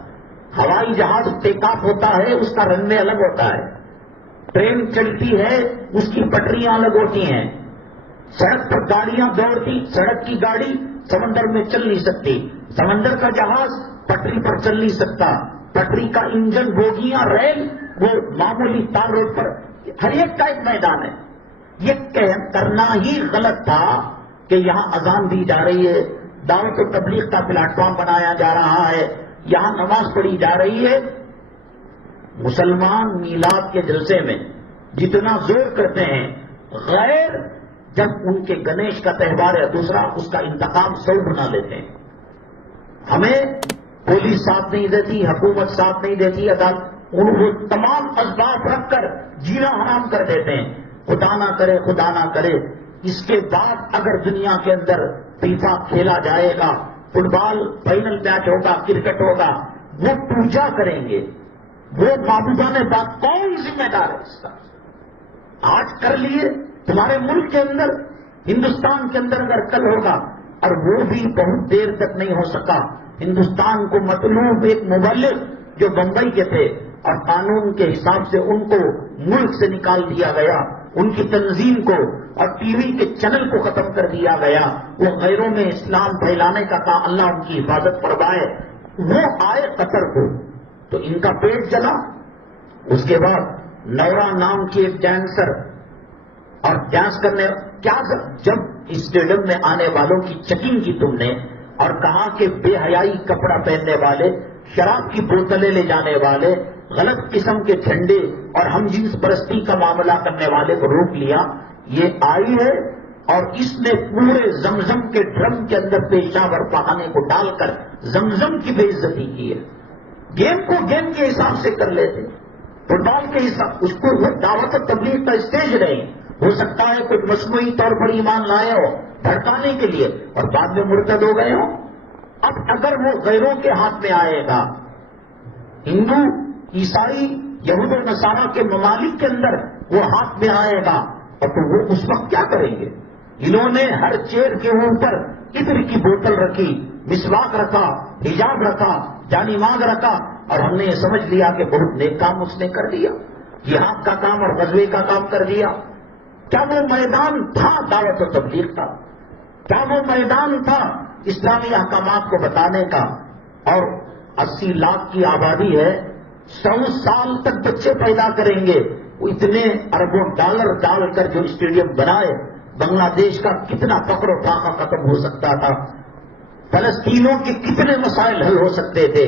ہوائی جہاز ٹیک آف ہوتا ہے، اس کا رن وے الگ ہوتا ہے. ٹرین چلتی ہے، اس کی پٹریاں الگ ہوتی ہیں. سڑک پر گاڑیاں دوڑتی، سڑک کی گاڑی سمندر میں چل نہیں سکتی. سمندر کا جہاز پٹری پر چل نہیں سکتا. پٹری کا انجن، بوگیاں، ریل وہ معمولی تار روڈ پر. ہر ایک کا ایک میدان ہے. یہ کرنا ہی غلط تھا کہ یہاں اذان دی جا رہی ہے، دعوت و تبلیغ کا پلیٹ فارم بنایا جا رہا ہے، یہاں نماز پڑھی جا رہی ہے. مسلمان میلاد کے جلسے میں جتنا زور کرتے ہیں، غیر جب ان کے گنیش کا تہوار ہے دوسرا، اس کا انتقام سو بنا لیتے ہیں. ہمیں پولیس ساتھ نہیں دیتی، حکومت ساتھ نہیں دیتی، عدالت ان کو تمام اسباب رکھ کر جینا حرام کر دیتے ہیں. خدا نہ کرے، خدا نہ کرے اس کے بعد اگر دنیا کے اندر فیفا کھیلا جائے گا، فٹ بال فائنل میچ ہوگا، کرکٹ ہوگا، وہ پوجا کریں گے. وہ معبودان بات کون ذمہ دار ہے اس کا؟ آج کر لیے تمہارے ملک کے اندر، ہندوستان کے اندر اگر کل ہوگا، اور وہ بھی بہت دیر تک نہیں ہو سکا. ہندوستان کو مطلوب ایک مبلغ جو بمبئی کے تھے اور قانون کے حساب سے ان کو ملک سے نکال دیا گیا، ان کی تنظیم کو اور ٹی وی کے چینل کو ختم کر دیا گیا. وہ غیروں میں اسلام پھیلانے کا کام، اللہ ان کی حفاظت فرمائے. وہ آئے قطر کو تو ان کا پیٹ جلا. اس کے بعد نورا نام کی ایک ڈانسر اور ڈانس کرنے کیا جب اسٹیڈیم میں آنے والوں کی چیکنگ کی تم نے اور کہا کہ بے حیائی کپڑا پہننے والے، شراب کی بوتلیں لے جانے والے، غلط قسم کے جھنڈے اور ہم جنس پرستی کا معاملہ کرنے والے کو روک لیا. یہ آئی ہے اور اس نے پورے زمزم کے ڈرم کے اندر پیشاب اور پخانے کو ڈال کر زمزم کی بے عزتی کی ہے. گیم کو گیم کے حساب سے کر لیتے، فٹ بال کے حساب، اس کو دعوت و تبلیغ کا اسٹیج نہیں. ہو سکتا ہے کوئی مصنوعی طور پر ایمان لائے ہو بھڑکانے کے لیے اور بعد میں مرتد ہو گئے ہو. اب اگر وہ غیروں کے ہاتھ میں آئے گا، ہندو، عیسائی، یہود و نصارہ کے ممالک کے اندر وہ ہاتھ میں آئے گا، اور تو وہ اس وقت کیا کریں گے؟ انہوں نے ہر چیئر کے اوپر عطر کی بوتل رکھی، مسواک رکھا، حجاب رکھا، جانی ماغ رکھا، اور ہم نے یہ سمجھ لیا کہ بہت نیک کام اس نے کر دیا، جہاد کا کام اور غزوے کا کام کر دیا. کیا وہ میدان تھا دعوت و تبلیغ کا؟ کیا وہ میدان تھا اسلامی احکامات کو بتانے کا؟ اور 80 لاکھ کی آبادی ہے، 100 سال تک بچے پیدا کریں گے. وہ اتنے اربوں ڈالر ڈال کر جو اسٹیڈیم بنائے، بنگلہ دیش کا کتنا فقر و فاقہ ختم ہو سکتا تھا، فلسطینوں کے کتنے مسائل حل ہو سکتے تھے.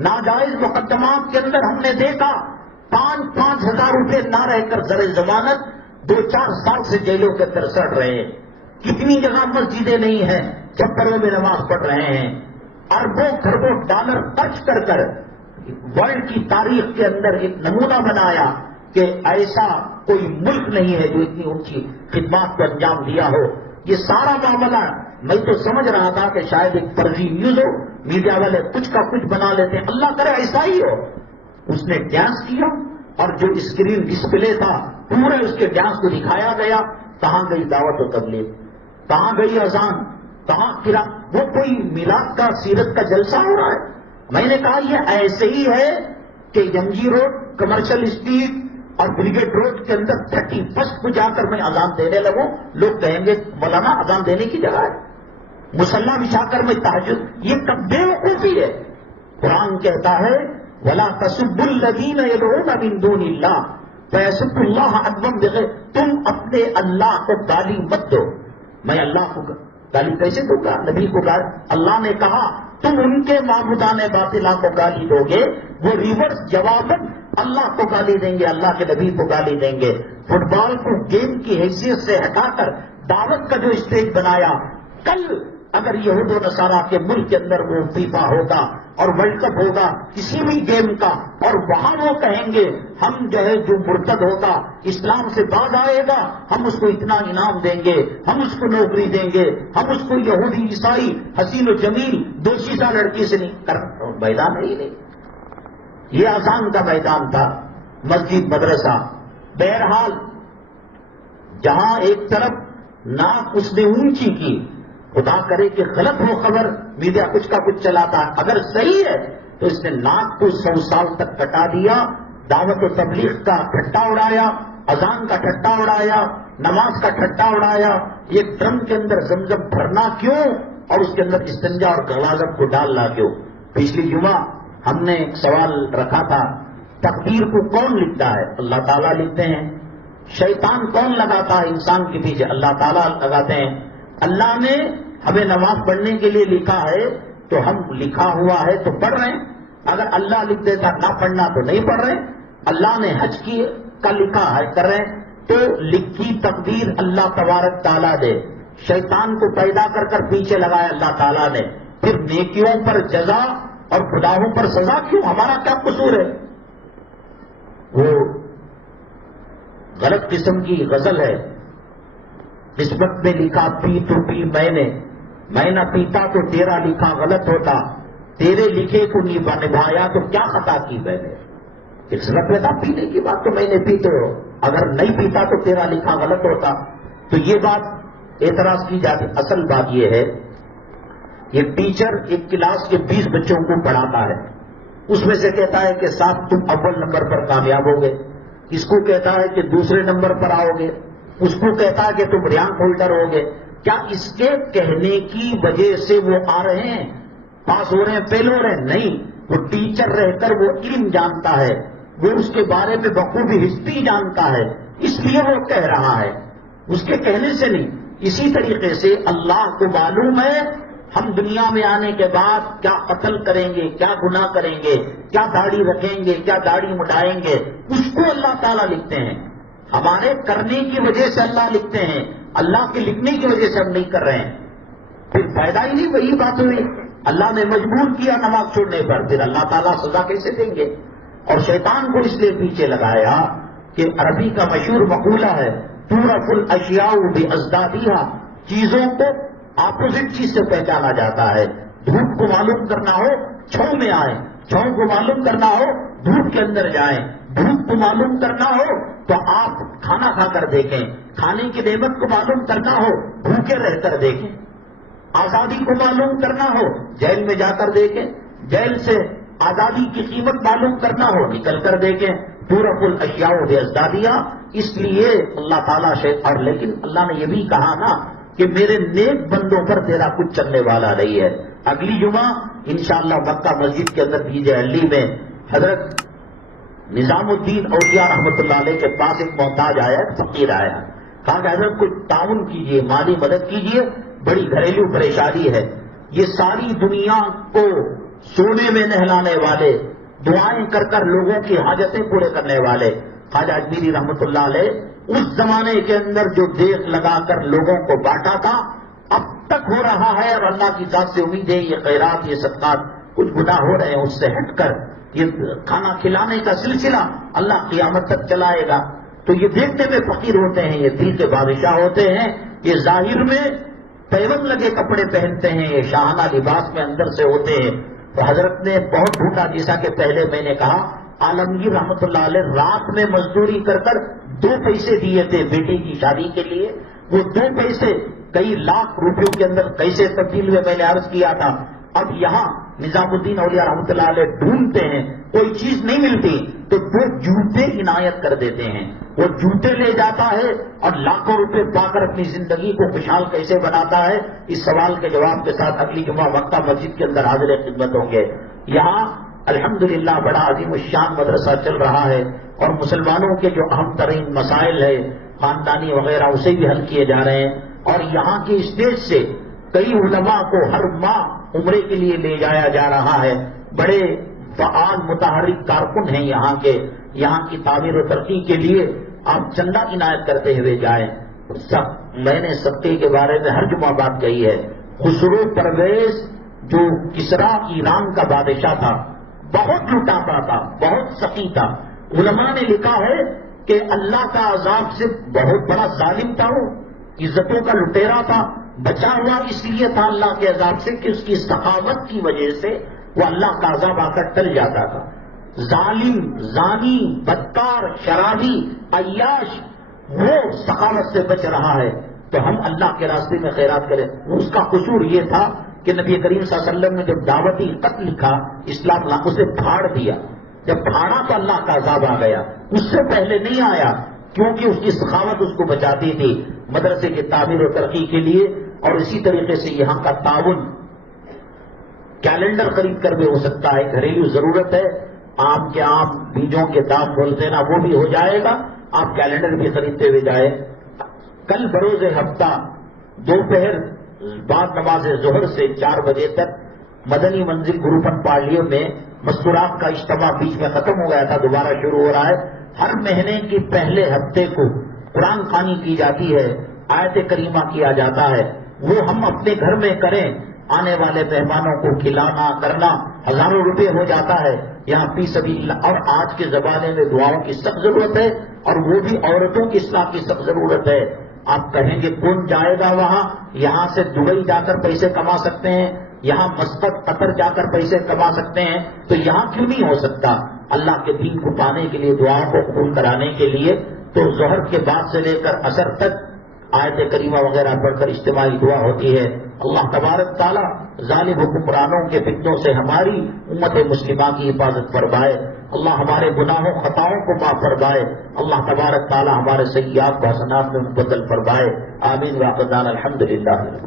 ناجائز مقدمات کے اندر ہم نے دیکھا 5-5 ہزار روپے نہ رہ کر زر ضمانت 2-4 سال سے جیلوں کے اندر سڑ رہے ہیں. کتنی جگہ مسجدیں نہیں ہیں، چھپروں میں نماز پڑھ رہے ہیں. اربوں خربوں ڈالر خرچ کر کر ورلڈ کی تاریخ کے اندر ایک نمونہ بنایا کہ ایسا کوئی ملک نہیں ہے جو اتنی اونچی خدمات کو انجام دیا ہو. یہ سارا معاملہ میں تو سمجھ رہا تھا کہ شاید ایک فرضی نیوز ہو، میڈیا والے کچھ کا کچھ بنا لیتے ہیں، اللہ کرے ایسا ہی ہو. اس نے ڈانس کیا اور جو اسکرین ڈسپلے تھا پورے اس کے ڈانس کو دکھایا گیا. کہاں گئی دعوت و تبلیغ؟ کہاں گئی اذان؟ کہاں کرا؟ وہ کوئی میلاد کا سیرت کا جلسہ ہو رہا ہے. میں نے کہا یہ ایسے ہی ہے کہ M G Road, Commercial Street اور بریگیڈ روڈ کے اندر 31 کو جا کر میں اذان دینے لگوں، لوگ کہیں گے مولانا اذان دینے کی جگہ ہے، مصلی بچھا کر میں تہجد. یہ کب بیوقوفی ہے؟ قرآن کہتا ہے وَلَا تَسُبُّوا الَّذِينَ يَدْعُونَ مِن دُونِ اللَّهِ فَيَسُبُّوا اللَّهَ عَدْوًا بِغَيْرِ. تم اپنے اللہ کو گالی مت دو. میں اللہ کو گالی کیسے دوں گا؟ نبی کو گالی. اللہ نے کہا تم ان کے معبودان باطلہ کو گالی دو گے، وہ ریورس جواباً اللہ کو گالی دیں گے، اللہ کے نبی کو گالی دیں گے. فٹ بال کو گیم کی حیثیت سے ہٹا کر دعوت کا جو اسٹیج بنایا، کل اگر یہود و نصارہ کے ملک کے اندر وہ فیفا ہوگا اور ورلڈ کپ ہوگا کسی بھی گیم کا، اور وہاں وہ کہیں گے ہم جو ہے جو مرتد ہوگا، اسلام سے باز آئے گا، ہم اس کو اتنا انعام دیں گے، ہم اس کو نوکری دیں گے، ہم اس کو یہودی عیسائی حسین و جمیل دوشیزہ لڑکی سے نہیں کر. میدان ہے ہی نہیں. یہ اذان کا میدان تھا، مسجد مدرسہ. بہرحال جہاں ایک طرف ناک اس نے اونچی کی خدا کرے کہ غلط ہو خبر، میڈیا کچھ کا کچھ چلاتا ہے، اگر صحیح ہے تو اس نے ناک کو 100 سال تک کٹا دیا، دعوت و تبلیغ کا ٹھٹا اڑایا، اذان کا ٹھٹا اڑایا، نماز کا ٹھٹا اڑایا، یہ ڈرم کے اندر زمزم بھرنا کیوں اور اس کے اندر استنجا اور غلاظت کو ڈالنا کیوں؟ پچھلی جمعہ ہم نے ایک سوال رکھا تھا، تقدیر کو کون لکھتا ہے؟ اللہ تعالیٰ لکھتے ہیں۔ شیطان کون لگاتا ہے انسان کے پیچھے؟ اللہ تعالیٰ لگاتے ہیں۔ اللہ نے ہمیں نماز پڑھنے کے لیے لکھا ہے تو ہم لکھا ہوا ہے تو پڑھ رہے ہیں، اگر اللہ لکھ دیتا نہ پڑھنا تو نہیں پڑھ رہے۔ اللہ نے حج کا لکھا ہے کر رہے ہیں، تو لکھی تقدیر اللہ تبارک تعالیٰ دے، شیطان کو پیدا کر کر پیچھے لگایا اللہ تعالیٰ نے، پھر نیکیوں پر جزا اور گناہوں پر سزا کیوں؟ ہمارا کیا قصور ہے؟ وہ غلط قسم کی غزل ہے، قسمت میں لکھا پی تو پی میں نہ پیتا تو تیرا لکھا غلط ہوتا، تیرے لکھے کو نبھایا تو کیا خطا کی میں نے؟ قسمت میں تھا پینے کی بات تو میں نے پیتے ہو، اگر نہیں پیتا تو تیرا لکھا غلط ہوتا۔ تو یہ بات اعتراض کی جاتی۔ اصل بات یہ ہے، یہ ٹیچر ایک کلاس کے 20 بچوں کو پڑھاتا ہے، اس میں سے کہتا ہے کہ صاحب تم اول نمبر پر کامیاب ہوگے، اس کو کہتا ہے کہ دوسرے نمبر پر آؤ گے، اس کو کہتا ہے کہ تم رینک ہولڈر ہوگے۔ کیا اس کے کہنے کی وجہ سے وہ آ رہے ہیں، پاس ہو رہے ہیں، فیل ہو رہے ہیں؟ نہیں، وہ ٹیچر رہ کر وہ علم جانتا ہے، وہ اس کے بارے میں بخوبی ہسٹری جانتا ہے، اس لیے وہ کہہ رہا ہے، اس کے کہنے سے نہیں۔ اسی طریقے سے اللہ کو معلوم ہے ہم دنیا میں آنے کے بعد کیا قتل کریں گے، کیا گناہ کریں گے، کیا داڑھی رکھیں گے، کیا داڑھی مڈائیں گے، اس کو اللہ تعالیٰ لکھتے ہیں۔ ہمارے کرنے کی وجہ سے اللہ لکھتے ہیں، اللہ کے لکھنے کی وجہ سے ہم نہیں کر رہے ہیں، پھر فائدہ ہی نہیں۔ وہی بات ہوئی، اللہ نے مجبور کیا نماز چھوڑنے پر، پھر اللہ تعالیٰ سزا کیسے دیں گے؟ اور شیطان کو اس لیے پیچھے لگایا کہ عربی کا مشہور مقولہ ہے، تعرف الاشیاء بازدادیہا، چیزوں کو اپوزٹ چیز سے پہچانا جاتا ہے۔ دھوپ کو معلوم کرنا ہو چھاؤں میں آئیں، چھاؤں کو معلوم کرنا ہو دھوپ کے اندر جائیں، دھوپ کو معلوم کرنا ہو تو آپ کھانا کھا کر دیکھیں، کھانے کی نعمت کو معلوم کرنا ہو بھوکے رہ کر دیکھیں، آزادی کو معلوم کرنا ہو جیل میں جا کر دیکھیں، جیل سے آزادی کی قیمت معلوم کرنا ہو نکل کر دیکھیں۔ تعرف الاشیاء بازدادیہا، اس لیے اللہ تعالیٰ اور لیکن اللہ نے یہ بھی کہا نا کہ میرے نیک بندوں پر تیرا کچھ چلنے والا نہیں ہے۔ اگلی جمعہ انشاءاللہ مکہ مسجد کے اندر DJ علی میں حضرت نظام الدین اولیاء رحمۃ اللہ علیہ کے پاس ایک محتاج آیا، ایک فقیر آیا، کہا کہ حضرت کچھ تعاون کیجیے، مالی مدد کیجیے، بڑی گھریلو پریشانی ہے۔ یہ ساری دنیا کو سونے میں نہلانے والے، دعائیں کر کر لوگوں کی حاجتیں پورے کرنے والے خواجہ اجمیری رحمۃ اللہ علیہ اس زمانے کے اندر جو دیگ لگا کر لوگوں کو بانٹا تھا اب تک ہو رہا ہے، اور اللہ کی ذات سے امید ہے یہ خیرات، یہ صدقات کچھ گناہ ہو رہے ہیں اس سے ہٹ کر یہ کھانا کھلانے کا سلسلہ اللہ قیامت تک چلائے گا۔ تو یہ دیکھنے میں فقیر ہوتے ہیں، یہ دل کے بادشاہ ہوتے ہیں، یہ ظاہر میں پیون لگے کپڑے پہنتے ہیں، یہ شاہانہ لباس میں اندر سے ہوتے ہیں۔ تو حضرت نے بہت ڈھونڈا، جیسا کہ پہلے میں نے کہا عالمگیر رحمۃ اللہ علیہ رات میں مزدوری کر کر 2 پیسے دیے تھے بیٹی کی شادی کے لیے، وہ 2 پیسے کئی لاکھ روپیوں کے اندر کیسے تبدیل ہوئے میں نے عرض کیا تھا۔ اب یہاں نظام الدین اولیاء رحمۃ اللہ علیہ ڈھونڈتے ہیں، کوئی چیز نہیں ملتی تو 2 جوتے عنایت کر دیتے ہیں، وہ جوتے لے جاتا ہے اور لاکھوں روپے پا کر اپنی زندگی کو خوشحال کیسے بناتا ہے؟ اس سوال کے جواب کے ساتھ اگلی جمعہ مکہ مسجد کے اندر حاضر خدمت ہوں گے۔ یہاں الحمدللہ بڑا عظیم الشان مدرسہ چل رہا ہے، اور مسلمانوں کے جو اہم ترین مسائل ہے خاندانی وغیرہ اسے بھی حل کیے جا رہے ہیں، اور یہاں کی اسٹیج سے کئی علماء کو ہر ماہ عمرے کے لیے لے جایا جا رہا ہے۔ بڑے فعال متحرک کارکن ہیں یہاں کے، یہاں کی تعمیر و ترقی کے لیے آپ چندہ عنایت کرتے ہوئے جائیں۔ میں نے صدقے کے بارے میں ہر جمعہ بات کہی ہے، خسرو پرویز جو کسرا ایران کا بادشاہ تھا بہت لٹاتا تھا، بہت سخی تھا۔ علماء نے لکھا ہے کہ اللہ کا عذاب سے بہت بڑا ظالم تھا، وہ عزتوں کا لٹیرا تھا، بچا ہوا اس لیے تھا اللہ کے عذاب سے کہ اس کی سخاوت کی وجہ سے وہ اللہ کا عذاب آ کر ٹل جاتا تھا۔ ظالم، زانی، بدکار، شرابی، عیاش وہ سخاوت سے بچ رہا ہے۔ تو ہم اللہ کے راستے میں خیرات کریں. اس کا قصور یہ تھا کہ نبی کریم صلی اللہ علیہ وسلم نے جب دعوتی خط لکھا اسلام لا اسے پھاڑ دیا. جب پھاڑا تو اللہ کا عذاب آ گیا. اس سے پہلے نہیں آیا کیونکہ اس کی سخاوت اس کو بچاتی تھی مدرسے کی تعمیر و ترقی کے لیے. اور اسی طریقے سے یہاں کا تعاون کیلنڈر خرید کر بھی ہو سکتا ہے. گھریلو ضرورت ہے, آم کے آم بیجوں کے دام بولتے نا وہ بھی ہو جائے گا. آپ کیلنڈر بھی خریدتے ہوئے جائیں. کل بروز ہفتہ دوپہر بعد نماز ظہر سے 4 بجے تک مدنی منزل گروپن پارلیو میں مستورات کا اجتماع بیچ میں ختم ہو گیا تھا, دوبارہ شروع ہو رہا ہے. ہر مہینے کے پہلے ہفتے کو قرآن خوانی کی جاتی ہے, آیت کریمہ کیا جاتا ہے. وہ ہم اپنے گھر میں کریں, آنے والے مہمانوں کو کھلانا کرنا ہزاروں روپے ہو جاتا ہے یہاں فی سبیل اللہ. اور آج کے زمانے میں دعاؤں کی سخت ضرورت ہے, اور وہ بھی عورتوں کی اصلاح کی سخت ضرورت ہے. آپ کہیں گے کون جائے گا وہاں؟ یہاں سے دبئی جا کر پیسے کما سکتے ہیں, یہاں مسقط قطر جا کر پیسے کما سکتے ہیں, تو یہاں کیوں نہیں ہو سکتا؟ اللہ کے دین کو پانے کے لیے, دعاؤں کو قبول کرانے کے لیے تو ظہر کے بعد سے لے کر عصر تک آیت کریمہ وغیرہ پڑھ کر اجتماعی دعا ہوتی ہے. اللہ تبارک تعالیٰ ظالم حکمرانوں کے فتنوں سے ہماری امت مسلمہ کی حفاظت فرمائے. اللہ ہمارے گناہوں خطاؤں کو معاف فرمائے. اللہ تبارک تعالیٰ ہمارے سیئات کو حسنات میں مبدل فرمائے. آمین. واقع الحمدللہ.